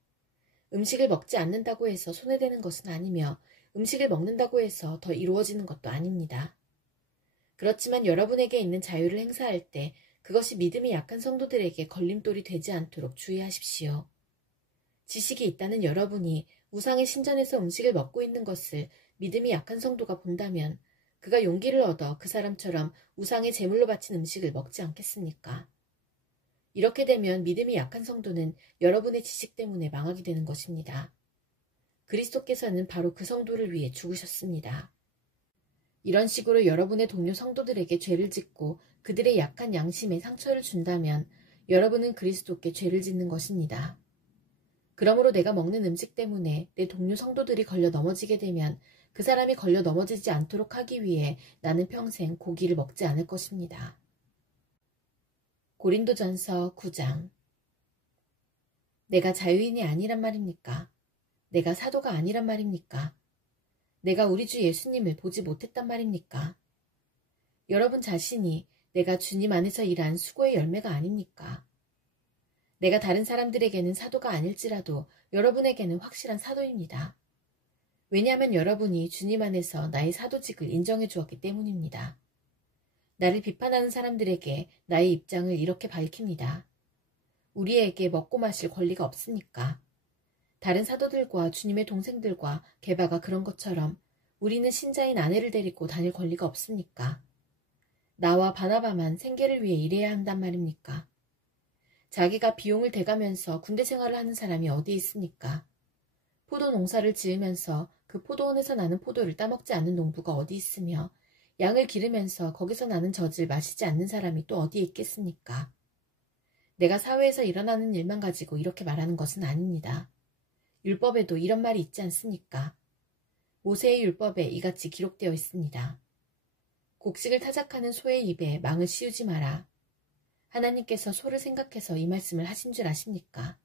음식을 먹지 않는다고 해서 손해되는 것은 아니며 음식을 먹는다고 해서 더 이루어지는 것도 아닙니다. 그렇지만 여러분에게 있는 자유를 행사할 때 그것이 믿음이 약한 성도들에게 걸림돌이 되지 않도록 주의하십시오. 지식이 있다는 여러분이 우상의 신전에서 음식을 먹고 있는 것을 믿음이 약한 성도가 본다면 그가 용기를 얻어 그 사람처럼 우상의 제물로 바친 음식을 먹지 않겠습니까? 이렇게 되면 믿음이 약한 성도는 여러분의 지식 때문에 망하게 되는 것입니다. 그리스도께서는 바로 그 성도를 위해 죽으셨습니다. 이런 식으로 여러분의 동료 성도들에게 죄를 짓고 그들의 약한 양심에 상처를 준다면 여러분은 그리스도께 죄를 짓는 것입니다. 그러므로 내가 먹는 음식 때문에 내 동료 성도들이 걸려 넘어지게 되면 그 사람이 걸려 넘어지지 않도록 하기 위해 나는 평생 고기를 먹지 않을 것입니다. 고린도전서 9장. 내가 자유인이 아니란 말입니까? 내가 사도가 아니란 말입니까? 내가 우리 주 예수님을 보지 못했단 말입니까? 여러분 자신이 내가 주님 안에서 일한 수고의 열매가 아닙니까? 내가 다른 사람들에게는 사도가 아닐지라도 여러분에게는 확실한 사도입니다. 왜냐하면 여러분이 주님 안에서 나의 사도직을 인정해 주었기 때문입니다. 나를 비판하는 사람들에게 나의 입장을 이렇게 밝힙니다. 우리에게 먹고 마실 권리가 없습니까? 다른 사도들과 주님의 동생들과 게바가 그런 것처럼 우리는 신자인 아내를 데리고 다닐 권리가 없습니까? 나와 바나바만 생계를 위해 일해야 한단 말입니까? 자기가 비용을 대가면서 군대 생활을 하는 사람이 어디 있습니까? 포도 농사를 지으면서 그 포도원에서 나는 포도를 따먹지 않는 농부가 어디 있으며 양을 기르면서 거기서 나는 젖을 마시지 않는 사람이 또 어디에 있겠습니까? 내가 사회에서 일어나는 일만 가지고 이렇게 말하는 것은 아닙니다. 율법에도 이런 말이 있지 않습니까? 모세의 율법에 이같이 기록되어 있습니다. 곡식을 타작하는 소의 입에 망을 씌우지 마라. 하나님께서 소를 생각해서 이 말씀을 하신 줄 아십니까?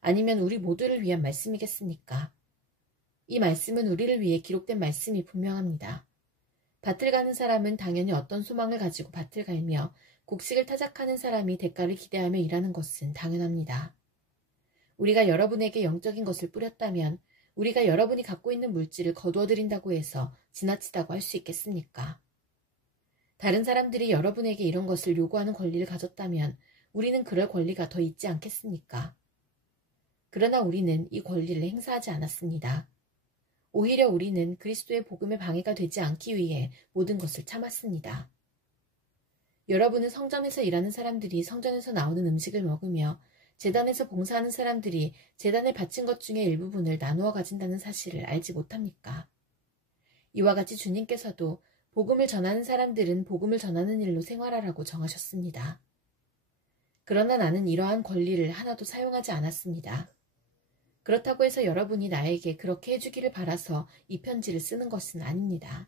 아니면 우리 모두를 위한 말씀이겠습니까? 이 말씀은 우리를 위해 기록된 말씀이 분명합니다. 밭을 가는 사람은 당연히 어떤 소망을 가지고 밭을 갈며 곡식을 타작하는 사람이 대가를 기대하며 일하는 것은 당연합니다. 우리가 여러분에게 영적인 것을 뿌렸다면 우리가 여러분이 갖고 있는 물질을 거두어드린다고 해서 지나치다고 할 수 있겠습니까? 다른 사람들이 여러분에게 이런 것을 요구하는 권리를 가졌다면 우리는 그럴 권리가 더 있지 않겠습니까? 그러나 우리는 이 권리를 행사하지 않았습니다. 오히려 우리는 그리스도의 복음에 방해가 되지 않기 위해 모든 것을 참았습니다. 여러분은 성전에서 일하는 사람들이 성전에서 나오는 음식을 먹으며 제단에서 봉사하는 사람들이 제단에 바친 것 중에 일부분을 나누어 가진다는 사실을 알지 못합니까? 이와 같이 주님께서도 복음을 전하는 사람들은 복음을 전하는 일로 생활하라고 정하셨습니다. 그러나 나는 이러한 권리를 하나도 사용하지 않았습니다. 그렇다고 해서 여러분이 나에게 그렇게 해주기를 바라서 이 편지를 쓰는 것은 아닙니다.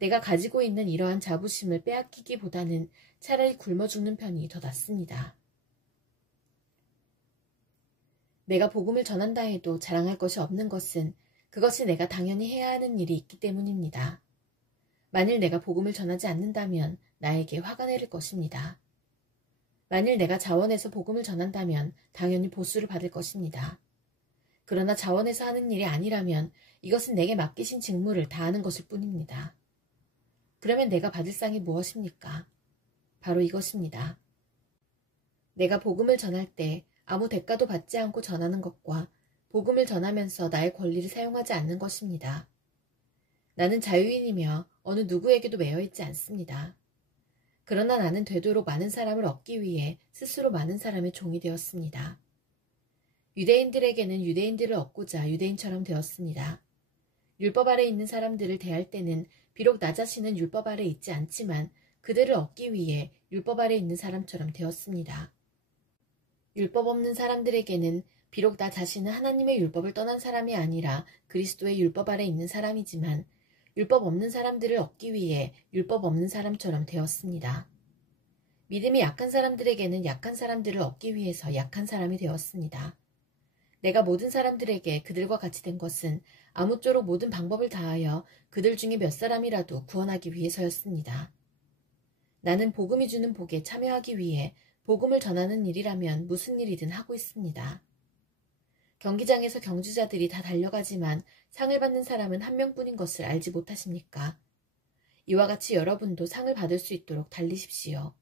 내가 가지고 있는 이러한 자부심을 빼앗기기보다는 차라리 굶어 죽는 편이 더 낫습니다. 내가 복음을 전한다 해도 자랑할 것이 없는 것은 그것이 내가 당연히 해야 하는 일이 있기 때문입니다. 만일 내가 복음을 전하지 않는다면 나에게 화가 내릴 것입니다. 만일 내가 자원해서 복음을 전한다면 당연히 보수를 받을 것입니다. 그러나 자원해서 하는 일이 아니라면 이것은 내게 맡기신 직무를 다하는 것일 뿐입니다. 그러면 내가 받을 상이 무엇입니까? 바로 이것입니다. 내가 복음을 전할 때 아무 대가도 받지 않고 전하는 것과 복음을 전하면서 나의 권리를 사용하지 않는 것입니다. 나는 자유인이며 어느 누구에게도 매여 있지 않습니다. 그러나 나는 되도록 많은 사람을 얻기 위해 스스로 많은 사람의 종이 되었습니다. 유대인들에게는 유대인들을 얻고자 유대인처럼 되었습니다. 율법 아래 있는 사람들을 대할 때는 비록 나 자신은 율법 아래 있지 않지만 그들을 얻기 위해 율법 아래 있는 사람처럼 되었습니다. 율법 없는 사람들에게는 비록 나 자신은 하나님의 율법을 떠난 사람이 아니라 그리스도의 율법 아래 있는 사람이지만 율법 없는 사람들을 얻기 위해 율법 없는 사람처럼 되었습니다. 믿음이 약한 사람들에게는 약한 사람들을 얻기 위해서 약한 사람이 되었습니다. 내가 모든 사람들에게 그들과 같이 된 것은 아무쪼록 모든 방법을 다하여 그들 중에 몇 사람이라도 구원하기 위해서였습니다. 나는 복음이 주는 복에 참여하기 위해 복음을 전하는 일이라면 무슨 일이든 하고 있습니다. 경기장에서 경주자들이 다 달려가지만 상을 받는 사람은 한 명뿐인 것을 알지 못하십니까? 이와 같이 여러분도 상을 받을 수 있도록 달리십시오.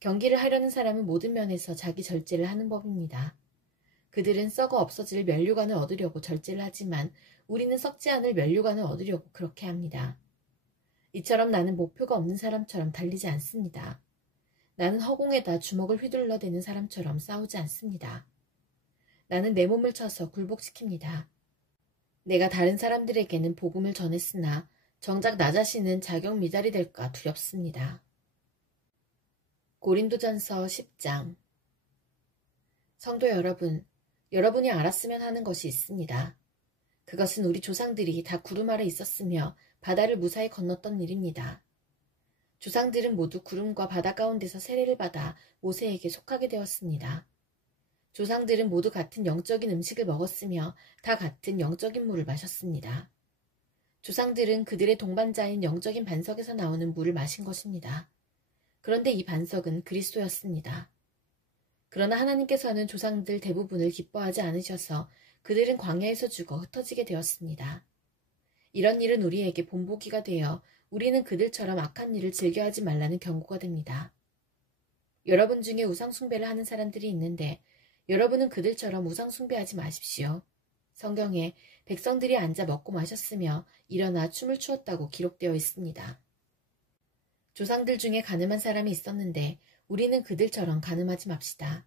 경기를 하려는 사람은 모든 면에서 자기 절제를 하는 법입니다. 그들은 썩어 없어질 면류관을 얻으려고 절제를 하지만 우리는 썩지 않을 면류관을 얻으려고 그렇게 합니다. 이처럼 나는 목표가 없는 사람처럼 달리지 않습니다. 나는 허공에다 주먹을 휘둘러대는 사람처럼 싸우지 않습니다. 나는 내 몸을 쳐서 굴복시킵니다. 내가 다른 사람들에게는 복음을 전했으나 정작 나 자신은 자격 미달이 될까 두렵습니다. 고린도전서 10장. 성도 여러분, 여러분이 알았으면 하는 것이 있습니다. 그것은 우리 조상들이 다 구름 아래 있었으며 바다를 무사히 건넜던 일입니다. 조상들은 모두 구름과 바다 가운데서 세례를 받아 모세에게 속하게 되었습니다. 조상들은 모두 같은 영적인 음식을 먹었으며 다 같은 영적인 물을 마셨습니다. 조상들은 그들의 동반자인 영적인 반석에서 나오는 물을 마신 것입니다. 그런데 이 반석은 그리스도였습니다. 그러나 하나님께서는 조상들 대부분을 기뻐하지 않으셔서 그들은 광야에서 죽어 흩어지게 되었습니다. 이런 일은 우리에게 본보기가 되어 우리는 그들처럼 악한 일을 즐겨하지 말라는 경고가 됩니다. 여러분 중에 우상숭배를 하는 사람들이 있는데 여러분은 그들처럼 우상숭배하지 마십시오. 성경에 백성들이 앉아 먹고 마셨으며 일어나 춤을 추었다고 기록되어 있습니다. 조상들 중에 가늠한 사람이 있었는데 우리는 그들처럼 가늠하지 맙시다.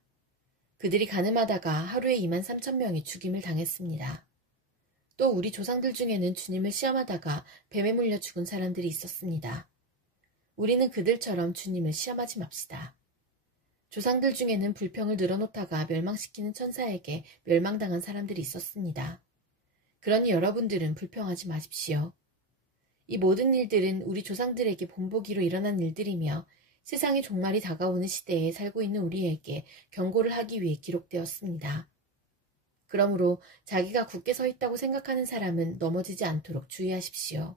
그들이 가늠하다가 하루에 23,000명이 죽임을 당했습니다. 또 우리 조상들 중에는 주님을 시험하다가 뱀에 물려 죽은 사람들이 있었습니다. 우리는 그들처럼 주님을 시험하지 맙시다. 조상들 중에는 불평을 늘어놓다가 멸망시키는 천사에게 멸망당한 사람들이 있었습니다. 그러니 여러분들은 불평하지 마십시오. 이 모든 일들은 우리 조상들에게 본보기로 일어난 일들이며 세상의 종말이 다가오는 시대에 살고 있는 우리에게 경고를 하기 위해 기록되었습니다. 그러므로 자기가 굳게 서 있다고 생각하는 사람은 넘어지지 않도록 주의하십시오.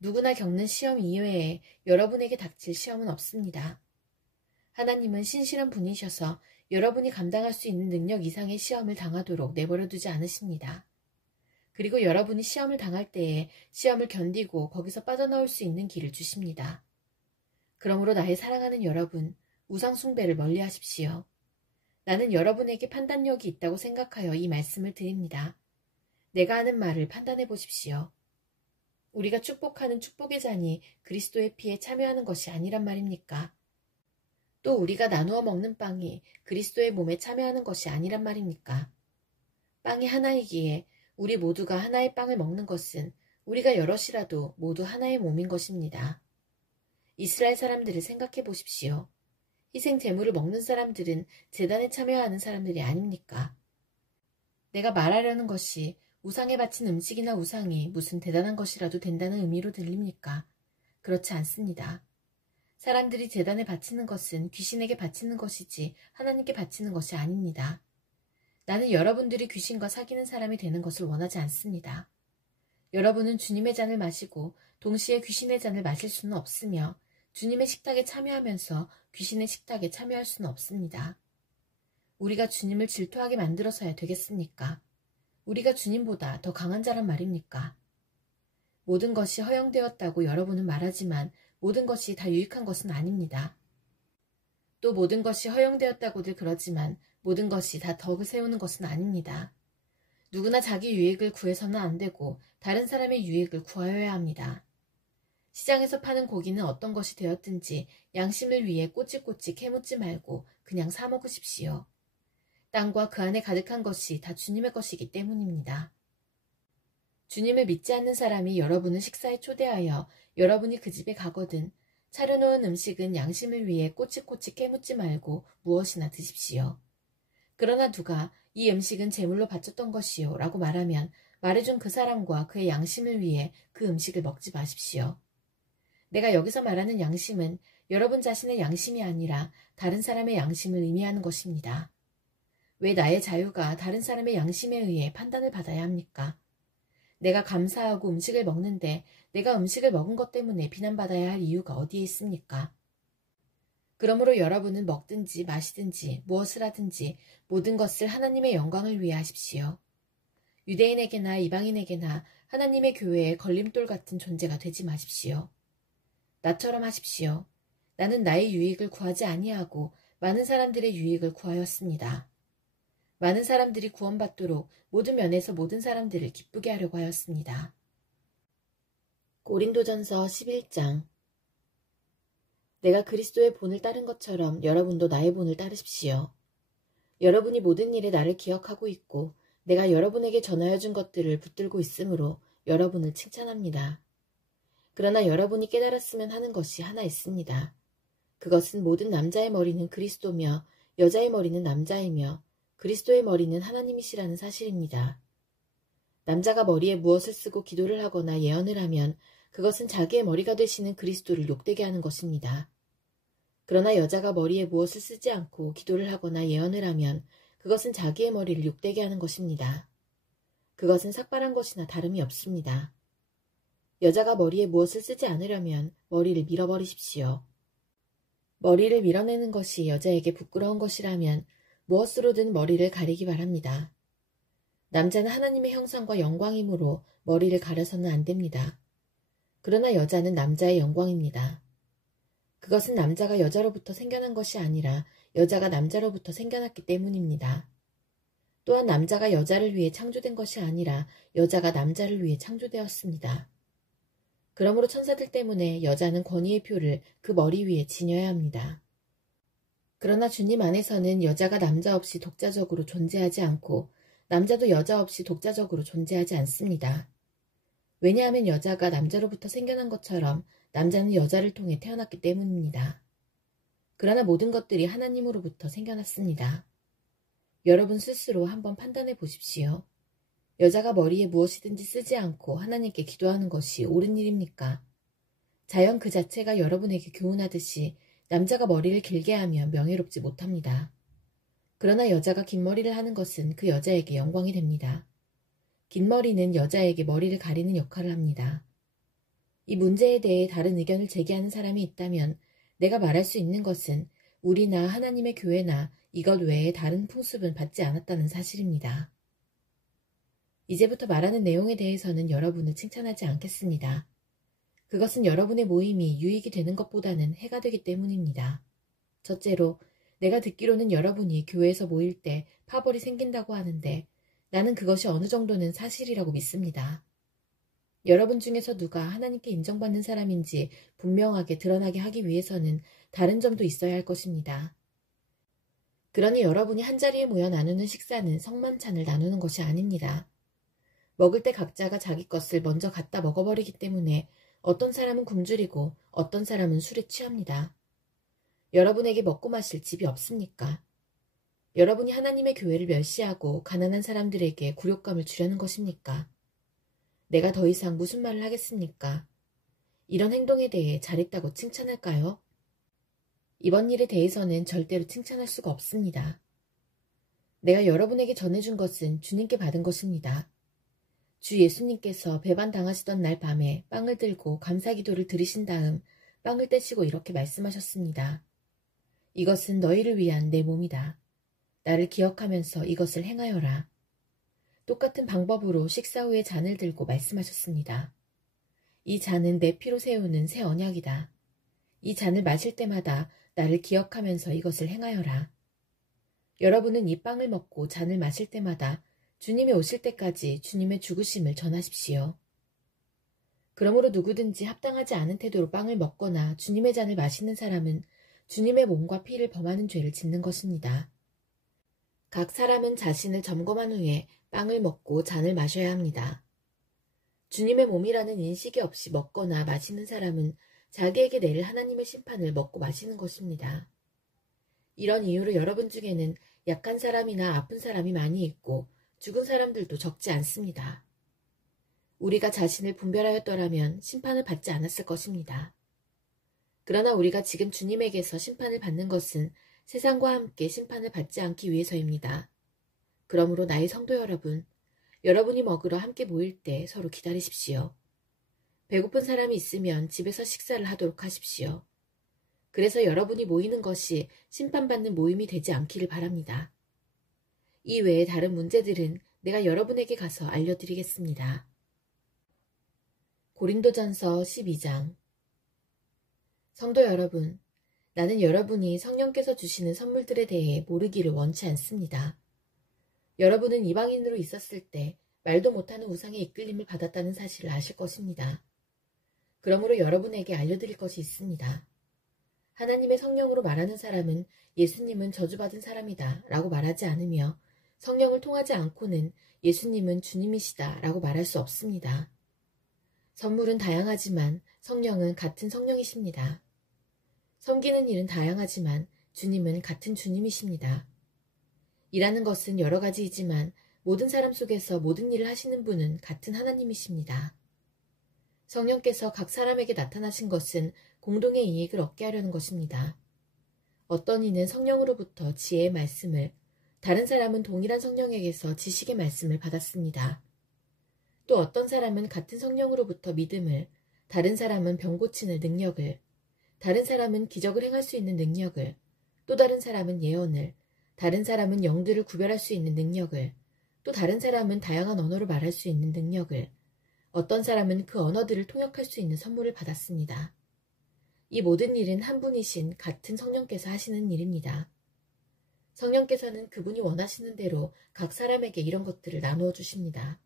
누구나 겪는 시험 이외에 여러분에게 닥칠 시험은 없습니다. 하나님은 신실한 분이셔서 여러분이 감당할 수 있는 능력 이상의 시험을 당하도록 내버려 두지 않으십니다. 그리고 여러분이 시험을 당할 때에 시험을 견디고 거기서 빠져나올 수 있는 길을 주십니다. 그러므로 나의 사랑하는 여러분, 우상숭배를 멀리하십시오. 나는 여러분에게 판단력이 있다고 생각하여 이 말씀을 드립니다. 내가 하는 말을 판단해 보십시오. 우리가 축복하는 축복의 잔이 그리스도의 피에 참여하는 것이 아니란 말입니까? 또 우리가 나누어 먹는 빵이 그리스도의 몸에 참여하는 것이 아니란 말입니까? 빵이 하나이기에 우리 모두가 하나의 빵을 먹는 것은 우리가 여럿이라도 모두 하나의 몸인 것입니다. 이스라엘 사람들을 생각해 보십시오. 희생 제물을 먹는 사람들은 제단에 참여하는 사람들이 아닙니까? 내가 말하려는 것이 우상에 바친 음식이나 우상이 무슨 대단한 것이라도 된다는 의미로 들립니까? 그렇지 않습니다. 사람들이 제단에 바치는 것은 귀신에게 바치는 것이지 하나님께 바치는 것이 아닙니다. 나는 여러분들이 귀신과 사귀는 사람이 되는 것을 원하지 않습니다. 여러분은 주님의 잔을 마시고 동시에 귀신의 잔을 마실 수는 없으며 주님의 식탁에 참여하면서 귀신의 식탁에 참여할 수는 없습니다. 우리가 주님을 질투하게 만들어서야 되겠습니까? 우리가 주님보다 더 강한 자란 말입니까? 모든 것이 허용되었다고 여러분은 말하지만 모든 것이 다 유익한 것은 아닙니다. 또 모든 것이 허용되었다고들 그러지만 모든 것이 다 덕을 세우는 것은 아닙니다. 누구나 자기 유익을 구해서는 안 되고 다른 사람의 유익을 구하여야 합니다. 시장에서 파는 고기는 어떤 것이 되었든지 양심을 위해 꼬치꼬치 캐묻지 말고 그냥 사 먹으십시오. 땅과 그 안에 가득한 것이 다 주님의 것이기 때문입니다. 주님을 믿지 않는 사람이 여러분을 식사에 초대하여 여러분이 그 집에 가거든 차려놓은 음식은 양심을 위해 꼬치꼬치 깨묻지 말고 무엇이나 드십시오. 그러나 누가 이 음식은 제물로 바쳤던 것이요 라고 말하면 말해준 그 사람과 그의 양심을 위해 그 음식을 먹지 마십시오. 내가 여기서 말하는 양심은 여러분 자신의 양심이 아니라 다른 사람의 양심을 의미하는 것입니다. 왜 나의 자유가 다른 사람의 양심에 의해 판단을 받아야 합니까? 내가 감사하고 음식을 먹는데 내가 음식을 먹은 것 때문에 비난받아야 할 이유가 어디에 있습니까? 그러므로 여러분은 먹든지 마시든지 무엇을 하든지 모든 것을 하나님의 영광을 위해 하십시오. 유대인에게나 이방인에게나 하나님의 교회에 걸림돌 같은 존재가 되지 마십시오. 나처럼 하십시오. 나는 나의 유익을 구하지 아니하고 많은 사람들의 유익을 구하였습니다. 많은 사람들이 구원받도록 모든 면에서 모든 사람들을 기쁘게 하려고 하였습니다. 고린도전서 11장. 내가 그리스도의 본을 따른 것처럼 여러분도 나의 본을 따르십시오. 여러분이 모든 일에 나를 기억하고 있고 내가 여러분에게 전하여 준 것들을 붙들고 있으므로 여러분을 칭찬합니다. 그러나 여러분이 깨달았으면 하는 것이 하나 있습니다. 그것은 모든 남자의 머리는 그리스도며 여자의 머리는 남자이며 그리스도의 머리는 하나님이시라는 사실입니다. 남자가 머리에 무엇을 쓰고 기도를 하거나 예언을 하면 그것은 자기의 머리가 되시는 그리스도를 욕되게 하는 것입니다. 그러나 여자가 머리에 무엇을 쓰지 않고 기도를 하거나 예언을 하면 그것은 자기의 머리를 욕되게 하는 것입니다. 그것은 삭발한 것이나 다름이 없습니다. 여자가 머리에 무엇을 쓰지 않으려면 머리를 밀어버리십시오. 머리를 밀어내는 것이 여자에게 부끄러운 것이라면 무엇으로든 머리를 가리기 바랍니다. 남자는 하나님의 형상과 영광이므로 머리를 가려서는 안 됩니다. 그러나 여자는 남자의 영광입니다. 그것은 남자가 여자로부터 생겨난 것이 아니라 여자가 남자로부터 생겨났기 때문입니다. 또한 남자가 여자를 위해 창조된 것이 아니라 여자가 남자를 위해 창조되었습니다. 그러므로 천사들 때문에 여자는 권위의 표를 그 머리 위에 지녀야 합니다. 그러나 주님 안에서는 여자가 남자 없이 독자적으로 존재하지 않고 남자도 여자 없이 독자적으로 존재하지 않습니다. 왜냐하면 여자가 남자로부터 생겨난 것처럼 남자는 여자를 통해 태어났기 때문입니다. 그러나 모든 것들이 하나님으로부터 생겨났습니다. 여러분 스스로 한번 판단해 보십시오. 여자가 머리에 무엇이든지 쓰지 않고 하나님께 기도하는 것이 옳은 일입니까? 자연 그 자체가 여러분에게 교훈하듯이 남자가 머리를 길게 하면 명예롭지 못합니다. 그러나 여자가 긴 머리를 하는 것은 그 여자에게 영광이 됩니다. 긴 머리는 여자에게 머리를 가리는 역할을 합니다. 이 문제에 대해 다른 의견을 제기하는 사람이 있다면 내가 말할 수 있는 것은 우리나 하나님의 교회나 이것 외에 다른 풍습은 받지 않았다는 사실입니다. 이제부터 말하는 내용에 대해서는 여러분을 칭찬하지 않겠습니다. 그것은 여러분의 모임이 유익이 되는 것보다는 해가 되기 때문입니다. 첫째로, 내가 듣기로는 여러분이 교회에서 모일 때 파벌이 생긴다고 하는데 나는 그것이 어느 정도는 사실이라고 믿습니다. 여러분 중에서 누가 하나님께 인정받는 사람인지 분명하게 드러나게 하기 위해서는 다른 점도 있어야 할 것입니다. 그러니 여러분이 한자리에 모여 나누는 식사는 성만찬을 나누는 것이 아닙니다. 먹을 때 각자가 자기 것을 먼저 갖다 먹어버리기 때문에 어떤 사람은 굶주리고 어떤 사람은 술에 취합니다. 여러분에게 먹고 마실 집이 없습니까? 여러분이 하나님의 교회를 멸시하고 가난한 사람들에게 굴욕감을 주려는 것입니까? 내가 더 이상 무슨 말을 하겠습니까? 이런 행동에 대해 잘했다고 칭찬할까요? 이번 일에 대해서는 절대로 칭찬할 수가 없습니다. 내가 여러분에게 전해준 것은 주님께 받은 것입니다. 주 예수님께서 배반당하시던 날 밤에 빵을 들고 감사기도를 드리신 다음 빵을 떼시고 이렇게 말씀하셨습니다. 이것은 너희를 위한 내 몸이다. 나를 기억하면서 이것을 행하여라. 똑같은 방법으로 식사 후에 잔을 들고 말씀하셨습니다. 이 잔은 내 피로 세우는 새 언약이다. 이 잔을 마실 때마다 나를 기억하면서 이것을 행하여라. 여러분은 이 빵을 먹고 잔을 마실 때마다 주님이 오실 때까지 주님의 죽으심을 전하십시오. 그러므로 누구든지 합당하지 않은 태도로 빵을 먹거나 주님의 잔을 마시는 사람은 주님의 몸과 피를 범하는 죄를 짓는 것입니다. 각 사람은 자신을 점검한 후에 빵을 먹고 잔을 마셔야 합니다. 주님의 몸이라는 인식이 없이 먹거나 마시는 사람은 자기에게 내릴 하나님의 심판을 먹고 마시는 것입니다. 이런 이유로 여러분 중에는 약한 사람이나 아픈 사람이 많이 있고 죽은 사람들도 적지 않습니다. 우리가 자신을 분별하였더라면 심판을 받지 않았을 것입니다. 그러나 우리가 지금 주님에게서 심판을 받는 것은 세상과 함께 심판을 받지 않기 위해서입니다. 그러므로 나의 성도 여러분, 여러분이 먹으러 함께 모일 때 서로 기다리십시오. 배고픈 사람이 있으면 집에서 식사를 하도록 하십시오. 그래서 여러분이 모이는 것이 심판받는 모임이 되지 않기를 바랍니다. 이 외에 다른 문제들은 내가 여러분에게 가서 알려드리겠습니다. 고린도전서 12장. 성도 여러분, 나는 여러분이 성령께서 주시는 선물들에 대해 모르기를 원치 않습니다. 여러분은 이방인으로 있었을 때 말도 못하는 우상의 이끌림을 받았다는 사실을 아실 것입니다. 그러므로 여러분에게 알려드릴 것이 있습니다. 하나님의 성령으로 말하는 사람은 예수님은 저주받은 사람이다 라고 말하지 않으며 성령을 통하지 않고는 예수님은 주님이시다 라고 말할 수 없습니다. 선물은 다양하지만 성령은 같은 성령이십니다. 섬기는 일은 다양하지만 주님은 같은 주님이십니다. 일하는 것은 여러 가지이지만 모든 사람 속에서 모든 일을 하시는 분은 같은 하나님이십니다. 성령께서 각 사람에게 나타나신 것은 공동의 이익을 얻게 하려는 것입니다. 어떤 이는 성령으로부터 지혜의 말씀을, 다른 사람은 동일한 성령에게서 지식의 말씀을 받았습니다. 또 어떤 사람은 같은 성령으로부터 믿음을, 다른 사람은 병 고치는 능력을, 다른 사람은 기적을 행할 수 있는 능력을, 또 다른 사람은 예언을, 다른 사람은 영들을 구별할 수 있는 능력을, 또 다른 사람은 다양한 언어를 말할 수 있는 능력을, 어떤 사람은 그 언어들을 통역할 수 있는 선물을 받았습니다. 이 모든 일은 한 분이신 같은 성령께서 하시는 일입니다. 성령께서는 그분이 원하시는 대로 각 사람에게 이런 것들을 나누어 주십니다.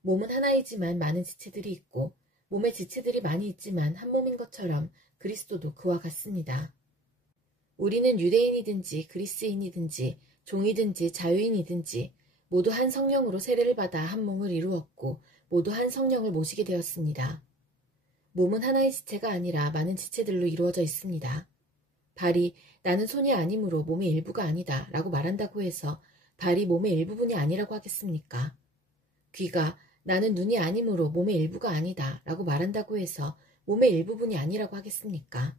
몸은 하나이지만 많은 지체들이 있고 몸의 지체들이 많이 있지만 한 몸인 것처럼 그리스도도 그와 같습니다. 우리는 유대인이든지 그리스인이든지 종이든지 자유인이든지 모두 한 성령으로 세례를 받아 한 몸을 이루었고 모두 한 성령을 모시게 되었습니다. 몸은 하나의 지체가 아니라 많은 지체들로 이루어져 있습니다. 발이 나는 손이 아니므로 몸의 일부가 아니다 라고 말한다고 해서 발이 몸의 일부분이 아니라고 하겠습니까? 귀가 나는 눈이 아니므로 몸의 일부가 아니다 라고 말한다고 해서 몸의 일부분이 아니라고 하겠습니까?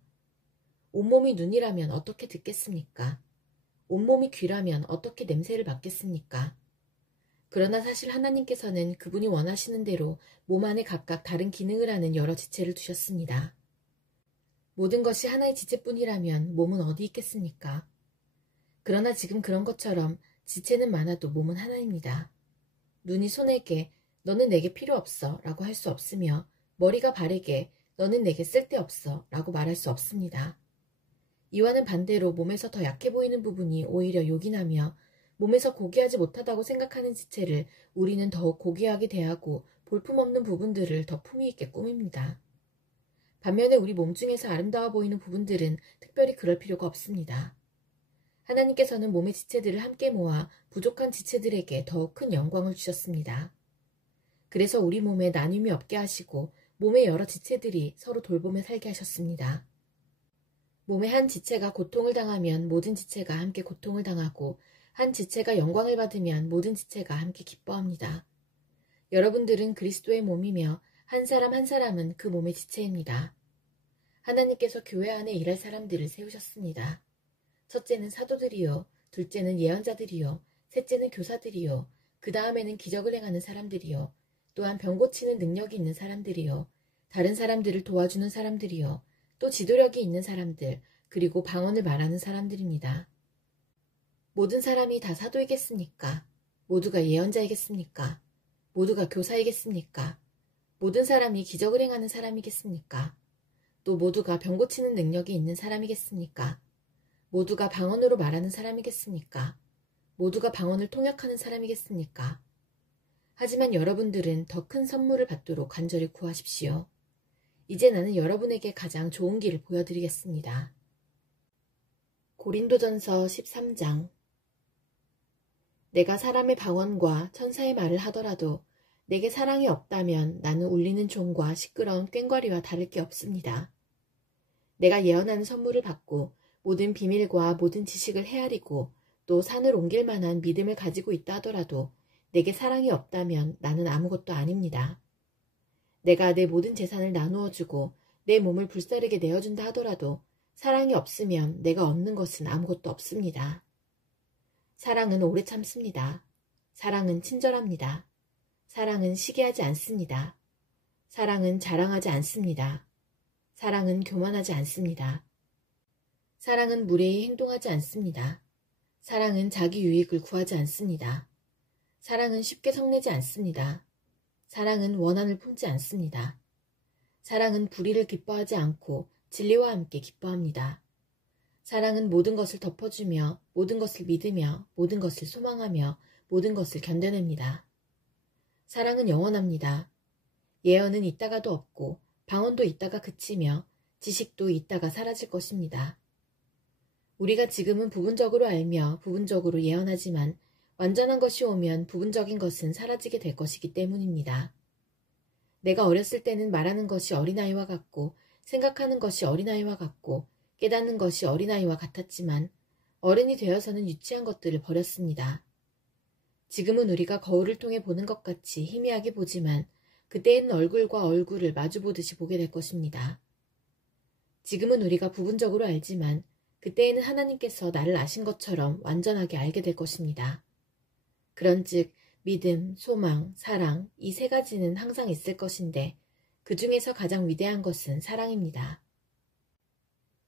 온몸이 눈이라면 어떻게 듣겠습니까? 온몸이 귀라면 어떻게 냄새를 맡겠습니까? 그러나 사실 하나님께서는 그분이 원하시는 대로 몸 안에 각각 다른 기능을 하는 여러 지체를 두셨습니다. 모든 것이 하나의 지체뿐이라면 몸은 어디 있겠습니까? 그러나 지금 그런 것처럼 지체는 많아도 몸은 하나입니다. 눈이 손에게 너는 내게 필요 없어 라고 할 수 없으며 머리가 발에게 너는 내게 쓸데없어 라고 말할 수 없습니다. 이와는 반대로 몸에서 더 약해 보이는 부분이 오히려 요긴하며 몸에서 고귀하지 못하다고 생각하는 지체를 우리는 더욱 고귀하게 대하고 볼품없는 부분들을 더 품위 있게 꾸밉니다. 반면에 우리 몸 중에서 아름다워 보이는 부분들은 특별히 그럴 필요가 없습니다. 하나님께서는 몸의 지체들을 함께 모아 부족한 지체들에게 더욱 큰 영광을 주셨습니다. 그래서 우리 몸에 나눔이 없게 하시고 몸의 여러 지체들이 서로 돌보며 살게 하셨습니다. 몸의 한 지체가 고통을 당하면 모든 지체가 함께 고통을 당하고 한 지체가 영광을 받으면 모든 지체가 함께 기뻐합니다. 여러분들은 그리스도의 몸이며 한 사람 한 사람은 그 몸의 지체입니다. 하나님께서 교회 안에 일할 사람들을 세우셨습니다. 첫째는 사도들이요, 둘째는 예언자들이요, 셋째는 교사들이요, 그 다음에는 기적을 행하는 사람들이요, 또한 병 고치는 능력이 있는 사람들이요, 다른 사람들을 도와주는 사람들이요, 또 지도력이 있는 사람들, 그리고 방언을 말하는 사람들입니다. 모든 사람이 다 사도이겠습니까? 모두가 예언자이겠습니까? 모두가 교사이겠습니까? 모든 사람이 기적을 행하는 사람이겠습니까? 또 모두가 병 고치는 능력이 있는 사람이겠습니까? 모두가 방언으로 말하는 사람이겠습니까? 모두가 방언을 통역하는 사람이겠습니까? 하지만 여러분들은 더 큰 선물을 받도록 간절히 구하십시오. 이제 나는 여러분에게 가장 좋은 길을 보여드리겠습니다. 고린도전서 13장. 내가 사람의 방언과 천사의 말을 하더라도 내게 사랑이 없다면 나는 울리는 종과 시끄러운 꽹과리와 다를 게 없습니다. 내가 예언하는 선물을 받고 모든 비밀과 모든 지식을 헤아리고 또 산을 옮길 만한 믿음을 가지고 있다 하더라도 내게 사랑이 없다면 나는 아무것도 아닙니다. 내가 내 모든 재산을 나누어주고 내 몸을 불사르게 내어준다 하더라도 사랑이 없으면 내가 얻는 것은 아무것도 없습니다. 사랑은 오래 참습니다. 사랑은 친절합니다. 사랑은 시기하지 않습니다. 사랑은 자랑하지 않습니다. 사랑은 교만하지 않습니다. 사랑은 무례히 행동하지 않습니다. 사랑은 자기 유익을 구하지 않습니다. 사랑은 쉽게 성내지 않습니다. 사랑은 원한을 품지 않습니다. 사랑은 불의를 기뻐하지 않고 진리와 함께 기뻐합니다. 사랑은 모든 것을 덮어주며 모든 것을 믿으며 모든 것을 소망하며 모든 것을 견뎌냅니다. 사랑은 영원합니다. 예언은 있다가도 없고 방언도 있다가 그치며 지식도 있다가 사라질 것입니다. 우리가 지금은 부분적으로 알며 부분적으로 예언하지만 완전한 것이 오면 부분적인 것은 사라지게 될 것이기 때문입니다. 내가 어렸을 때는 말하는 것이 어린아이와 같고 생각하는 것이 어린아이와 같고 깨닫는 것이 어린아이와 같았지만 어른이 되어서는 유치한 것들을 버렸습니다. 지금은 우리가 거울을 통해 보는 것 같이 희미하게 보지만 그때에는 얼굴과 얼굴을 마주 보듯이 보게 될 것입니다. 지금은 우리가 부분적으로 알지만 그때에는 하나님께서 나를 아신 것처럼 완전하게 알게 될 것입니다. 그런즉 믿음, 소망, 사랑 이 세 가지는 항상 있을 것인데 그 중에서 가장 위대한 것은 사랑입니다.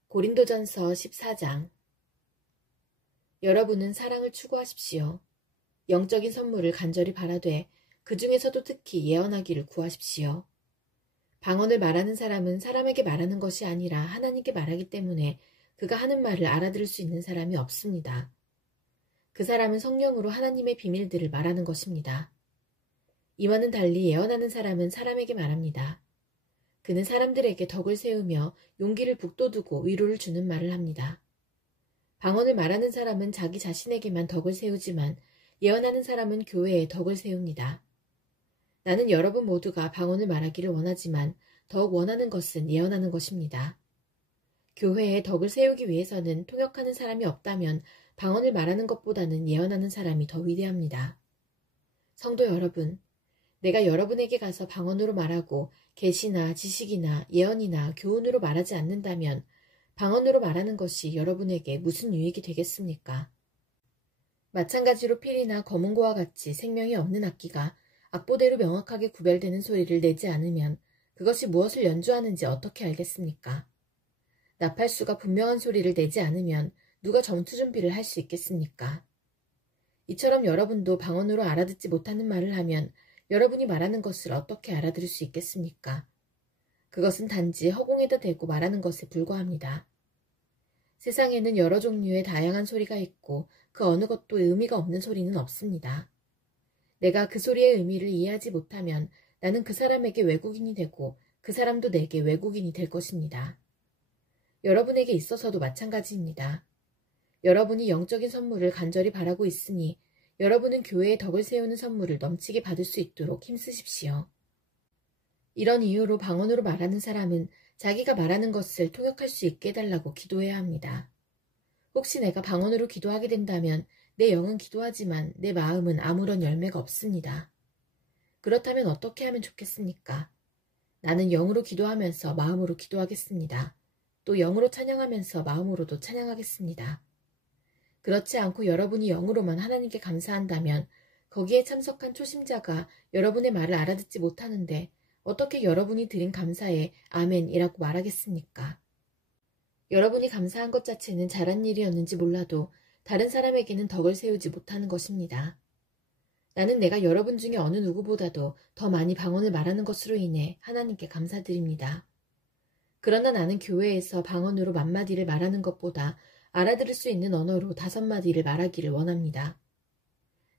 고린도전서 14장. 여러분은 사랑을 추구하십시오. 영적인 선물을 간절히 바라되 그 중에서도 특히 예언하기를 구하십시오. 방언을 말하는 사람은 사람에게 말하는 것이 아니라 하나님께 말하기 때문에 그가 하는 말을 알아들을 수 있는 사람이 없습니다. 그 사람은 성령으로 하나님의 비밀들을 말하는 것입니다. 이와는 달리 예언하는 사람은 사람에게 말합니다. 그는 사람들에게 덕을 세우며 용기를 북돋우고 위로를 주는 말을 합니다. 방언을 말하는 사람은 자기 자신에게만 덕을 세우지만 예언하는 사람은 교회에 덕을 세웁니다. 나는 여러분 모두가 방언을 말하기를 원하지만 더욱 원하는 것은 예언하는 것입니다. 교회에 덕을 세우기 위해서는 통역하는 사람이 없다면 방언을 말하는 것보다는 예언하는 사람이 더 위대합니다. 성도 여러분, 내가 여러분에게 가서 방언으로 말하고 계시나 지식이나 예언이나 교훈으로 말하지 않는다면 방언으로 말하는 것이 여러분에게 무슨 유익이 되겠습니까? 마찬가지로 필이나 검은고와 같이 생명이 없는 악기가 악보대로 명확하게 구별되는 소리를 내지 않으면 그것이 무엇을 연주하는지 어떻게 알겠습니까? 나팔수가 분명한 소리를 내지 않으면 누가 전투 준비를 할 수 있겠습니까? 이처럼 여러분도 방언으로 알아듣지 못하는 말을 하면 여러분이 말하는 것을 어떻게 알아들을 수 있겠습니까? 그것은 단지 허공에다 대고 말하는 것에 불과합니다. 세상에는 여러 종류의 다양한 소리가 있고 그 어느 것도 의미가 없는 소리는 없습니다. 내가 그 소리의 의미를 이해하지 못하면 나는 그 사람에게 외국인이 되고 그 사람도 내게 외국인이 될 것입니다. 여러분에게 있어서도 마찬가지입니다. 여러분이 영적인 선물을 간절히 바라고 있으니 여러분은 교회의 덕을 세우는 선물을 넘치게 받을 수 있도록 힘쓰십시오. 이런 이유로 방언으로 말하는 사람은 자기가 말하는 것을 통역할 수 있게 해달라고 기도해야 합니다. 혹시 내가 방언으로 기도하게 된다면 내 영은 기도하지만 내 마음은 아무런 열매가 없습니다. 그렇다면 어떻게 하면 좋겠습니까? 나는 영으로 기도하면서 마음으로 기도하겠습니다. 또 영으로 찬양하면서 마음으로도 찬양하겠습니다. 그렇지 않고 여러분이 영으로만 하나님께 감사한다면 거기에 참석한 초심자가 여러분의 말을 알아듣지 못하는데 어떻게 여러분이 드린 감사에 아멘이라고 말하겠습니까? 여러분이 감사한 것 자체는 잘한 일이었는지 몰라도 다른 사람에게는 덕을 세우지 못하는 것입니다. 나는 내가 여러분 중에 어느 누구보다도 더 많이 방언을 말하는 것으로 인해 하나님께 감사드립니다. 그러나 나는 교회에서 방언으로 만 마디를 말하는 것보다 알아들을 수 있는 언어로 5마디를 말하기를 원합니다.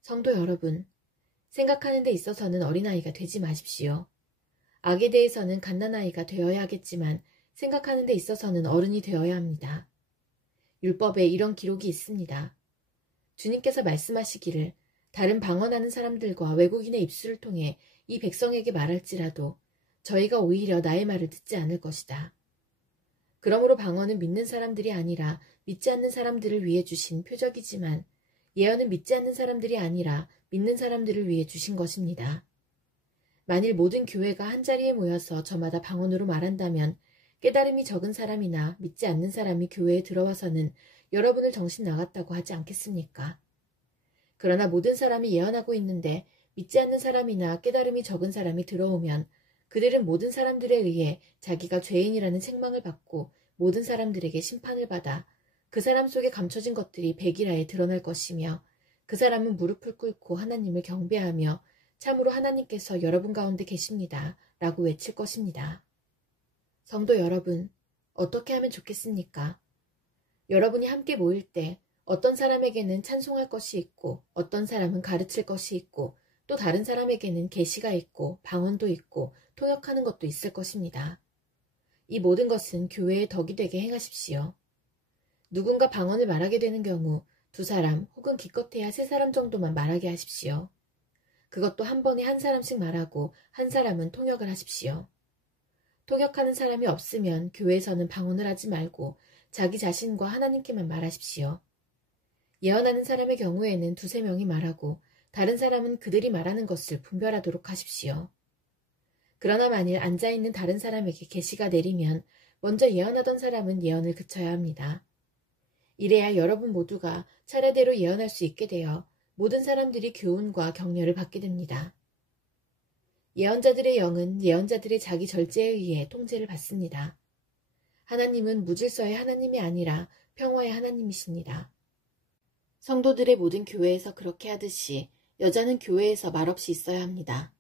성도 여러분, 생각하는 데 있어서는 어린아이가 되지 마십시오. 악에 대해서는 갓난아이가 되어야 하겠지만 생각하는 데 있어서는 어른이 되어야 합니다. 율법에 이런 기록이 있습니다. 주님께서 말씀하시기를 다른 방언하는 사람들과 외국인의 입술을 통해 이 백성에게 말할지라도 저희가 오히려 나의 말을 듣지 않을 것이다. 그러므로 방언은 믿는 사람들이 아니라 믿지 않는 사람들을 위해 주신 표적이지만 예언은 믿지 않는 사람들이 아니라 믿는 사람들을 위해 주신 것입니다. 만일 모든 교회가 한자리에 모여서 저마다 방언으로 말한다면 깨달음이 적은 사람이나 믿지 않는 사람이 교회에 들어와서는 여러분을 정신 나갔다고 하지 않겠습니까? 그러나 모든 사람이 예언하고 있는데 믿지 않는 사람이나 깨달음이 적은 사람이 들어오면 그들은 모든 사람들에 의해 자기가 죄인이라는 책망을 받고 모든 사람들에게 심판을 받아 그 사람 속에 감춰진 것들이 백일하에 드러날 것이며 그 사람은 무릎을 꿇고 하나님을 경배하며 참으로 하나님께서 여러분 가운데 계십니다. 라고 외칠 것입니다. 성도 여러분, 어떻게 하면 좋겠습니까? 여러분이 함께 모일 때 어떤 사람에게는 찬송할 것이 있고 어떤 사람은 가르칠 것이 있고 또 다른 사람에게는 계시가 있고 방언도 있고 통역하는 것도 있을 것입니다. 이 모든 것은 교회의 덕이 되게 행하십시오. 누군가 방언을 말하게 되는 경우 2사람 혹은 기껏해야 3사람 정도만 말하게 하십시오. 그것도 한 번에 한 사람씩 말하고 한 사람은 통역을 하십시오. 통역하는 사람이 없으면 교회에서는 방언을 하지 말고 자기 자신과 하나님께만 말하십시오. 예언하는 사람의 경우에는 두세 명이 말하고 다른 사람은 그들이 말하는 것을 분별하도록 하십시오. 그러나 만일 앉아있는 다른 사람에게 계시가 내리면 먼저 예언하던 사람은 예언을 그쳐야 합니다. 이래야 여러분 모두가 차례대로 예언할 수 있게 되어 모든 사람들이 교훈과 격려를 받게 됩니다. 예언자들의 영은 예언자들의 자기 절제에 의해 통제를 받습니다. 하나님은 무질서의 하나님이 아니라 평화의 하나님이십니다. 성도들의 모든 교회에서 그렇게 하듯이 여자는 교회에서 말없이 있어야 합니다.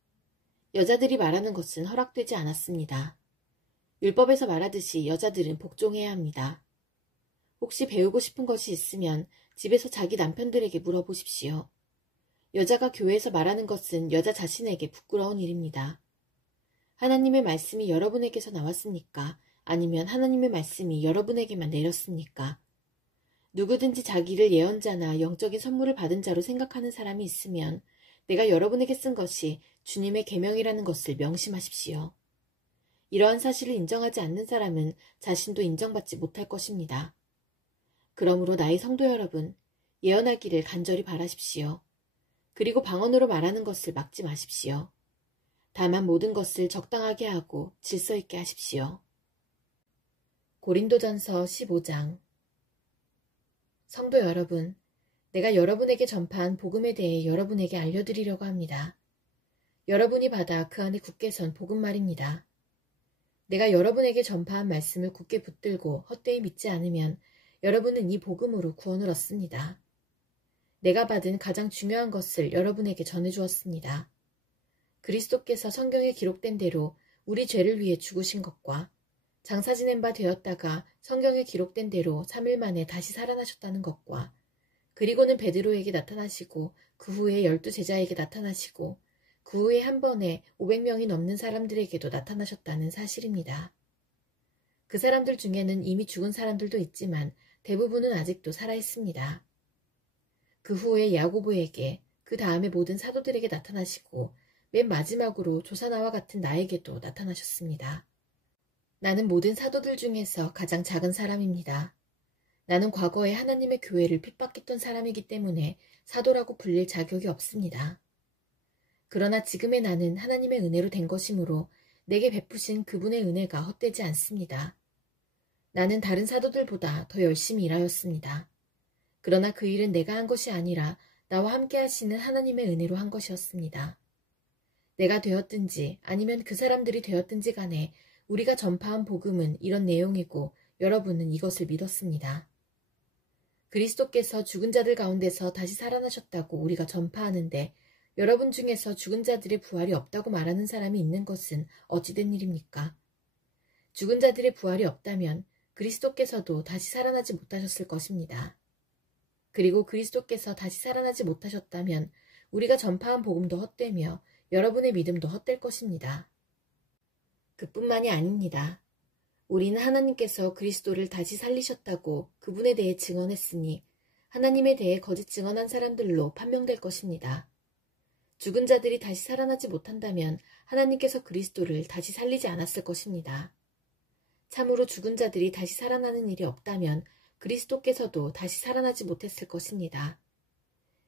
여자들이 말하는 것은 허락되지 않았습니다. 율법에서 말하듯이 여자들은 복종해야 합니다. 혹시 배우고 싶은 것이 있으면 집에서 자기 남편들에게 물어보십시오. 여자가 교회에서 말하는 것은 여자 자신에게 부끄러운 일입니다. 하나님의 말씀이 여러분에게서 나왔습니까? 아니면 하나님의 말씀이 여러분에게만 내렸습니까? 누구든지 자기를 예언자나 영적인 선물을 받은 자로 생각하는 사람이 있으면 내가 여러분에게 쓴 것이 주님의 계명이라는 것을 명심하십시오. 이러한 사실을 인정하지 않는 사람은 자신도 인정받지 못할 것입니다. 그러므로 나의 성도 여러분, 예언하기를 간절히 바라십시오. 그리고 방언으로 말하는 것을 막지 마십시오. 다만 모든 것을 적당하게 하고 질서 있게 하십시오. 고린도전서 15장. 성도 여러분, 내가 여러분에게 전파한 복음에 대해 여러분에게 알려드리려고 합니다. 여러분이 받아 그 안에 굳게 선 복음 말입니다. 내가 여러분에게 전파한 말씀을 굳게 붙들고 헛되이 믿지 않으면 여러분은 이 복음으로 구원을 얻습니다. 내가 받은 가장 중요한 것을 여러분에게 전해주었습니다. 그리스도께서 성경에 기록된 대로 우리 죄를 위해 죽으신 것과 장사 지낸 바 되었다가 성경에 기록된 대로 3일 만에 다시 살아나셨다는 것과 그리고는 베드로에게 나타나시고 그 후에 12제자에게 나타나시고 그 후에 한 번에 500명이 넘는 사람들에게도 나타나셨다는 사실입니다. 그 사람들 중에는 이미 죽은 사람들도 있지만 대부분은 아직도 살아있습니다. 그 후에 야고보에게 그 다음에 모든 사도들에게 나타나시고 맨 마지막으로 조사나와 같은 나에게도 나타나셨습니다. 나는 모든 사도들 중에서 가장 작은 사람입니다. 나는 과거에 하나님의 교회를 핍박했던 사람이기 때문에 사도라고 불릴 자격이 없습니다. 그러나 지금의 나는 하나님의 은혜로 된 것이므로 내게 베푸신 그분의 은혜가 헛되지 않습니다. 나는 다른 사도들보다 더 열심히 일하였습니다. 그러나 그 일은 내가 한 것이 아니라 나와 함께 하시는 하나님의 은혜로 한 것이었습니다. 내가 되었든지 아니면 그 사람들이 되었든지 간에 우리가 전파한 복음은 이런 내용이고 여러분은 이것을 믿었습니다. 그리스도께서 죽은 자들 가운데서 다시 살아나셨다고 우리가 전파하는데 여러분 중에서 죽은 자들의 부활이 없다고 말하는 사람이 있는 것은 어찌된 일입니까? 죽은 자들의 부활이 없다면 그리스도께서도 다시 살아나지 못하셨을 것입니다. 그리고 그리스도께서 다시 살아나지 못하셨다면 우리가 전파한 복음도 헛되며 여러분의 믿음도 헛될 것입니다. 그뿐만이 아닙니다. 우리는 하나님께서 그리스도를 다시 살리셨다고 그분에 대해 증언했으니 하나님에 대해 거짓 증언한 사람들로 판명될 것입니다. 죽은 자들이 다시 살아나지 못한다면 하나님께서 그리스도를 다시 살리지 않았을 것입니다. 참으로 죽은 자들이 다시 살아나는 일이 없다면 그리스도께서도 다시 살아나지 못했을 것입니다.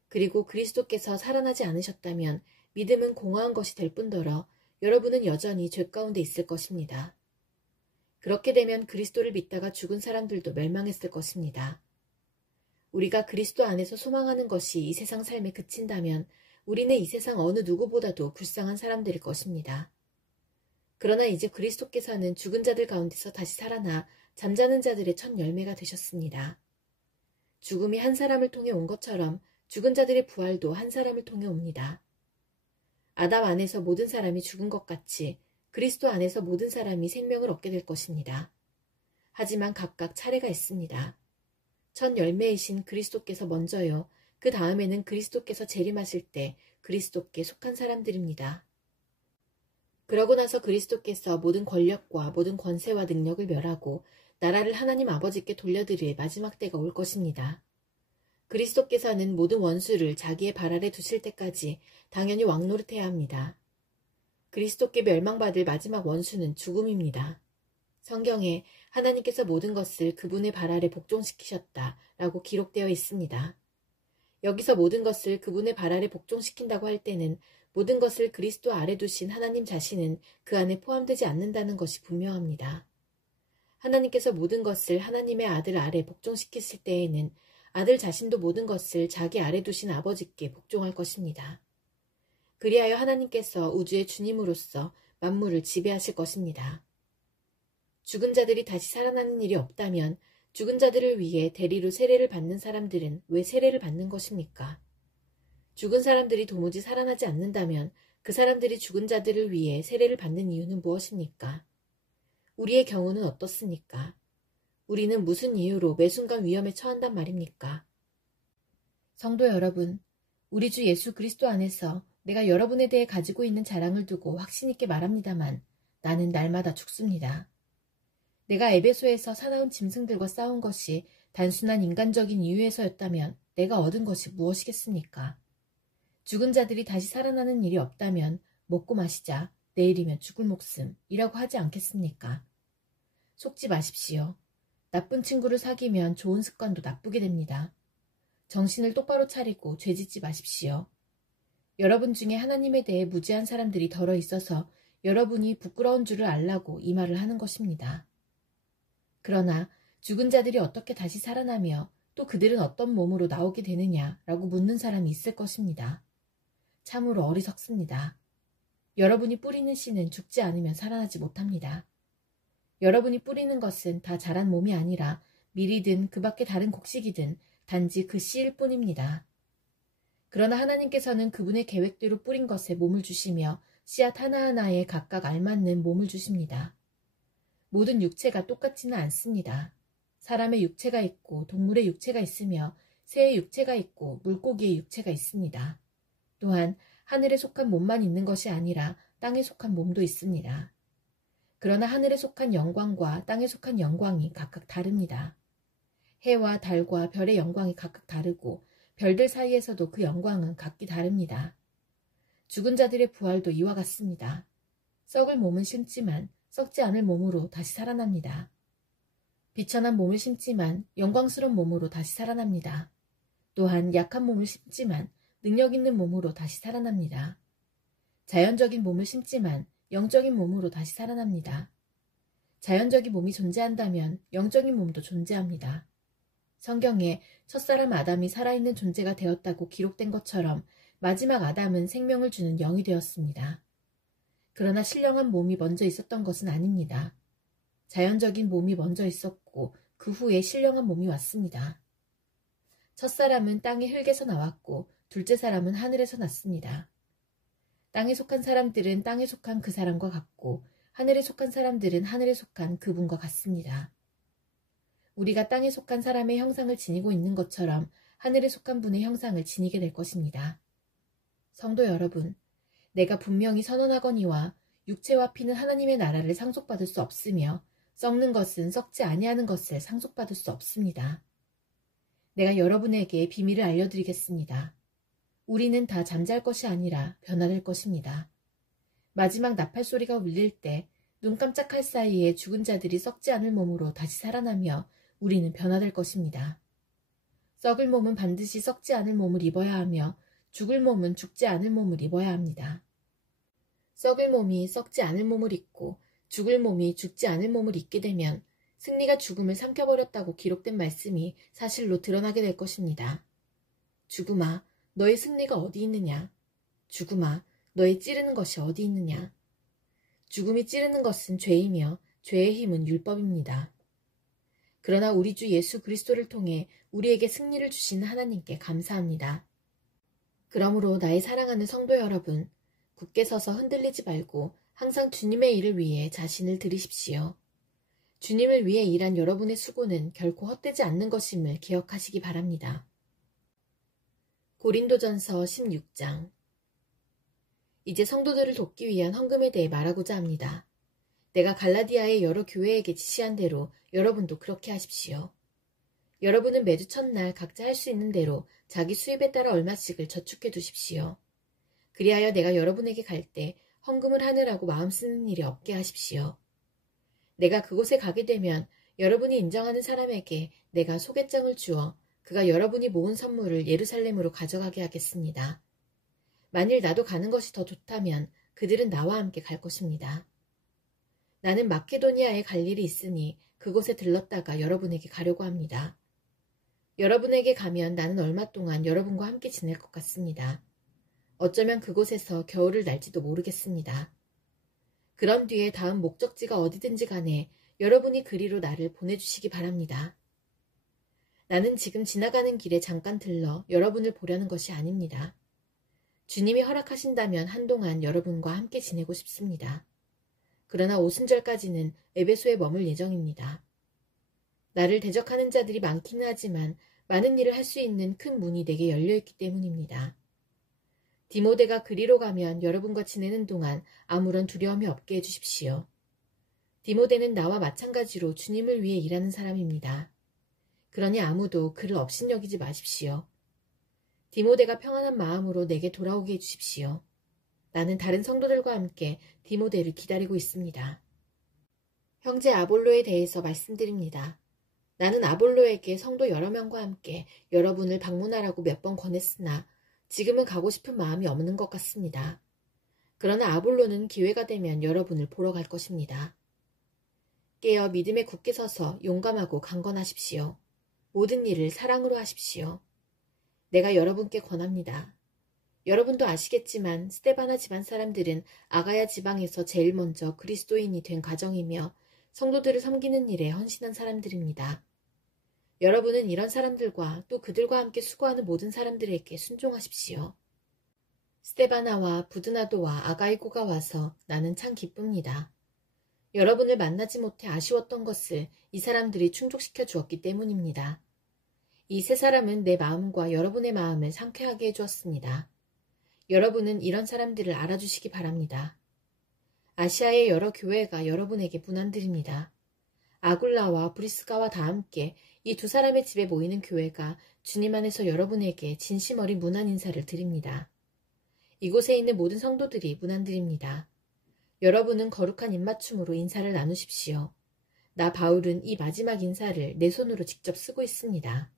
그리고 그리스도께서 살아나지 않으셨다면 믿음은 공허한 것이 될 뿐더러 여러분은 여전히 죄 가운데 있을 것입니다. 그렇게 되면 그리스도를 믿다가 죽은 사람들도 멸망했을 것입니다. 우리가 그리스도 안에서 소망하는 것이 이 세상 삶에 그친다면 우리는 이 세상 어느 누구보다도 불쌍한 사람들일 것입니다. 그러나 이제 그리스도께서는 죽은 자들 가운데서 다시 살아나 잠자는 자들의 첫 열매가 되셨습니다. 죽음이 한 사람을 통해 온 것처럼 죽은 자들의 부활도 한 사람을 통해 옵니다. 아담 안에서 모든 사람이 죽은 것 같이 그리스도 안에서 모든 사람이 생명을 얻게 될 것입니다. 하지만 각각 차례가 있습니다. 첫 열매이신 그리스도께서 먼저요. 그 다음에는 그리스도께서 재림하실 때 그리스도께 속한 사람들입니다. 그러고 나서 그리스도께서 모든 권력과 모든 권세와 능력을 멸하고 나라를 하나님 아버지께 돌려드릴 마지막 때가 올 것입니다. 그리스도께서는 모든 원수를 자기의 발 아래 두실 때까지 당연히 왕노릇해야 합니다. 그리스도께 멸망받을 마지막 원수는 죽음입니다. 성경에 하나님께서 모든 것을 그분의 발 아래 복종시키셨다 라고 기록되어 있습니다. 여기서 모든 것을 그분의 발 아래 복종시킨다고 할 때는 모든 것을 그리스도 아래 두신 하나님 자신은 그 안에 포함되지 않는다는 것이 분명합니다. 하나님께서 모든 것을 하나님의 아들 아래 복종시키실 때에는 아들 자신도 모든 것을 자기 아래 두신 아버지께 복종할 것입니다. 그리하여 하나님께서 우주의 주님으로서 만물을 지배하실 것입니다. 죽은 자들이 다시 살아나는 일이 없다면 죽은 자들을 위해 대리로 세례를 받는 사람들은 왜 세례를 받는 것입니까? 죽은 사람들이 도무지 살아나지 않는다면 그 사람들이 죽은 자들을 위해 세례를 받는 이유는 무엇입니까? 우리의 경우는 어떻습니까? 우리는 무슨 이유로 매 순간 위험에 처한단 말입니까? 성도 여러분, 우리 주 예수 그리스도 안에서 내가 여러분에 대해 가지고 있는 자랑을 두고 확신 있게 말합니다만 나는 날마다 죽습니다. 내가 에베소에서 사나운 짐승들과 싸운 것이 단순한 인간적인 이유에서였다면 내가 얻은 것이 무엇이겠습니까? 죽은 자들이 다시 살아나는 일이 없다면 먹고 마시자, 내일이면 죽을 목숨이라고 하지 않겠습니까? 속지 마십시오. 나쁜 친구를 사귀면 좋은 습관도 나쁘게 됩니다. 정신을 똑바로 차리고 죄짓지 마십시오. 여러분 중에 하나님에 대해 무지한 사람들이 덜어 있어서 여러분이 부끄러운 줄을 알라고 이 말을 하는 것입니다. 그러나 죽은 자들이 어떻게 다시 살아나며 또 그들은 어떤 몸으로 나오게 되느냐라고 묻는 사람이 있을 것입니다. 참으로 어리석습니다. 여러분이 뿌리는 씨는 죽지 않으면 살아나지 못합니다. 여러분이 뿌리는 것은 다 자란 몸이 아니라 밀이든 그 밖에 다른 곡식이든 단지 그 씨일 뿐입니다. 그러나 하나님께서는 그분의 계획대로 뿌린 것에 몸을 주시며 씨앗 하나하나에 각각 알맞는 몸을 주십니다. 모든 육체가 똑같지는 않습니다. 사람의 육체가 있고 동물의 육체가 있으며 새의 육체가 있고 물고기의 육체가 있습니다. 또한 하늘에 속한 몸만 있는 것이 아니라 땅에 속한 몸도 있습니다. 그러나 하늘에 속한 영광과 땅에 속한 영광이 각각 다릅니다. 해와 달과 별의 영광이 각각 다르고 별들 사이에서도 그 영광은 각기 다릅니다. 죽은 자들의 부활도 이와 같습니다. 썩을 몸은 심지만 썩지 않을 몸으로 다시 살아납니다. 비천한 몸을 심지만 영광스러운 몸으로 다시 살아납니다. 또한 약한 몸을 심지만 능력 있는 몸으로 다시 살아납니다. 자연적인 몸을 심지만 영적인 몸으로 다시 살아납니다. 자연적인 몸이 존재한다면 영적인 몸도 존재합니다. 성경에 첫사람 아담이 살아있는 존재가 되었다고 기록된 것처럼 마지막 아담은 생명을 주는 영이 되었습니다. 그러나 신령한 몸이 먼저 있었던 것은 아닙니다. 자연적인 몸이 먼저 있었고 그 후에 신령한 몸이 왔습니다. 첫사람은 땅의 흙에서 나왔고 둘째 사람은 하늘에서 났습니다. 땅에 속한 사람들은 땅에 속한 그 사람과 같고 하늘에 속한 사람들은 하늘에 속한 그분과 같습니다. 우리가 땅에 속한 사람의 형상을 지니고 있는 것처럼 하늘에 속한 분의 형상을 지니게 될 것입니다. 성도 여러분, 내가 분명히 선언하거니와 육체와 피는 하나님의 나라를 상속받을 수 없으며 썩는 것은 썩지 아니하는 것을 상속받을 수 없습니다. 내가 여러분에게 비밀을 알려드리겠습니다. 우리는 다 잠잘 것이 아니라 변화될 것입니다. 마지막 나팔 소리가 울릴 때 눈 깜짝할 사이에 죽은 자들이 썩지 않을 몸으로 다시 살아나며 우리는 변화될 것입니다. 썩을 몸은 반드시 썩지 않을 몸을 입어야 하며 죽을 몸은 죽지 않을 몸을 입어야 합니다. 썩을 몸이 썩지 않을 몸을 입고 죽을 몸이 죽지 않을 몸을 입게 되면 승리가 죽음을 삼켜버렸다고 기록된 말씀이 사실로 드러나게 될 것입니다. 죽음아, 너의 승리가 어디 있느냐? 죽음아, 너의 찌르는 것이 어디 있느냐? 죽음이 찌르는 것은 죄이며 죄의 힘은 율법입니다. 그러나 우리 주 예수 그리스도를 통해 우리에게 승리를 주시는 하나님께 감사합니다. 그러므로 나의 사랑하는 성도 여러분, 굳게 서서 흔들리지 말고 항상 주님의 일을 위해 자신을 들이십시오. 주님을 위해 일한 여러분의 수고는 결코 헛되지 않는 것임을 기억하시기 바랍니다. 고린도전서 16장. 이제 성도들을 돕기 위한 헌금에 대해 말하고자 합니다. 내가 갈라디아의 여러 교회에게 지시한 대로 여러분도 그렇게 하십시오. 여러분은 매주 첫날 각자 할 수 있는 대로 자기 수입에 따라 얼마씩을 저축해 두십시오. 그리하여 내가 여러분에게 갈 때 헌금을 하느라고 마음 쓰는 일이 없게 하십시오. 내가 그곳에 가게 되면 여러분이 인정하는 사람에게 내가 소개장을 주어 그가 여러분이 모은 선물을 예루살렘으로 가져가게 하겠습니다. 만일 나도 가는 것이 더 좋다면 그들은 나와 함께 갈 것입니다. 나는 마케도니아에 갈 일이 있으니 그곳에 들렀다가 여러분에게 가려고 합니다. 여러분에게 가면 나는 얼마 동안 여러분과 함께 지낼 것 같습니다. 어쩌면 그곳에서 겨울을 날지도 모르겠습니다. 그런 뒤에 다음 목적지가 어디든지 간에 여러분이 그리로 나를 보내주시기 바랍니다. 나는 지금 지나가는 길에 잠깐 들러 여러분을 보려는 것이 아닙니다. 주님이 허락하신다면 한동안 여러분과 함께 지내고 싶습니다. 그러나 오순절까지는 에베소에 머물 예정입니다. 나를 대적하는 자들이 많기는 하지만 많은 일을 할 수 있는 큰 문이 내게 열려있기 때문입니다. 디모데가 그리로 가면 여러분과 지내는 동안 아무런 두려움이 없게 해주십시오. 디모데는 나와 마찬가지로 주님을 위해 일하는 사람입니다. 그러니 아무도 그를 업신여기지 마십시오. 디모데가 평안한 마음으로 내게 돌아오게 해주십시오. 나는 다른 성도들과 함께 디모데를 기다리고 있습니다. 형제 아볼로에 대해서 말씀드립니다. 나는 아볼로에게 성도 여러 명과 함께 여러분을 방문하라고 몇 번 권했으나 지금은 가고 싶은 마음이 없는 것 같습니다. 그러나 아볼로는 기회가 되면 여러분을 보러 갈 것입니다. 깨어 믿음에 굳게 서서 용감하고 강건하십시오. 모든 일을 사랑으로 하십시오. 내가 여러분께 권합니다. 여러분도 아시겠지만 스데바나 집안 사람들은 아가야 지방에서 제일 먼저 그리스도인이 된 가정이며 성도들을 섬기는 일에 헌신한 사람들입니다. 여러분은 이런 사람들과 또 그들과 함께 수고하는 모든 사람들에게 순종하십시오. 스데바나와 부드나도와 아가이고가 와서 나는 참 기쁩니다. 여러분을 만나지 못해 아쉬웠던 것을 이 사람들이 충족시켜 주었기 때문입니다. 이 세 사람은 내 마음과 여러분의 마음을 상쾌하게 해주었습니다. 여러분은 이런 사람들을 알아주시기 바랍니다. 아시아의 여러 교회가 여러분에게 문안드립니다. 아굴라와 브리스가와 다 함께 이 두 사람의 집에 모이는 교회가 주님 안에서 여러분에게 진심 어린 문안 인사를 드립니다. 이곳에 있는 모든 성도들이 문안드립니다. 여러분은 거룩한 입맞춤으로 인사를 나누십시오. 나 바울은 이 마지막 인사를 내 손으로 직접 쓰고 있습니다.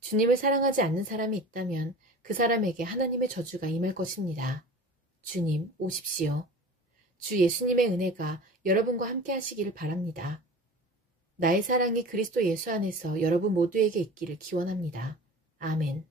주님을 사랑하지 않는 사람이 있다면 그 사람에게 하나님의 저주가 임할 것입니다. 주님, 오십시오. 주 예수님의 은혜가 여러분과 함께 하시기를 바랍니다. 나의 사랑이 그리스도 예수 안에서 여러분 모두에게 있기를 기원합니다. 아멘.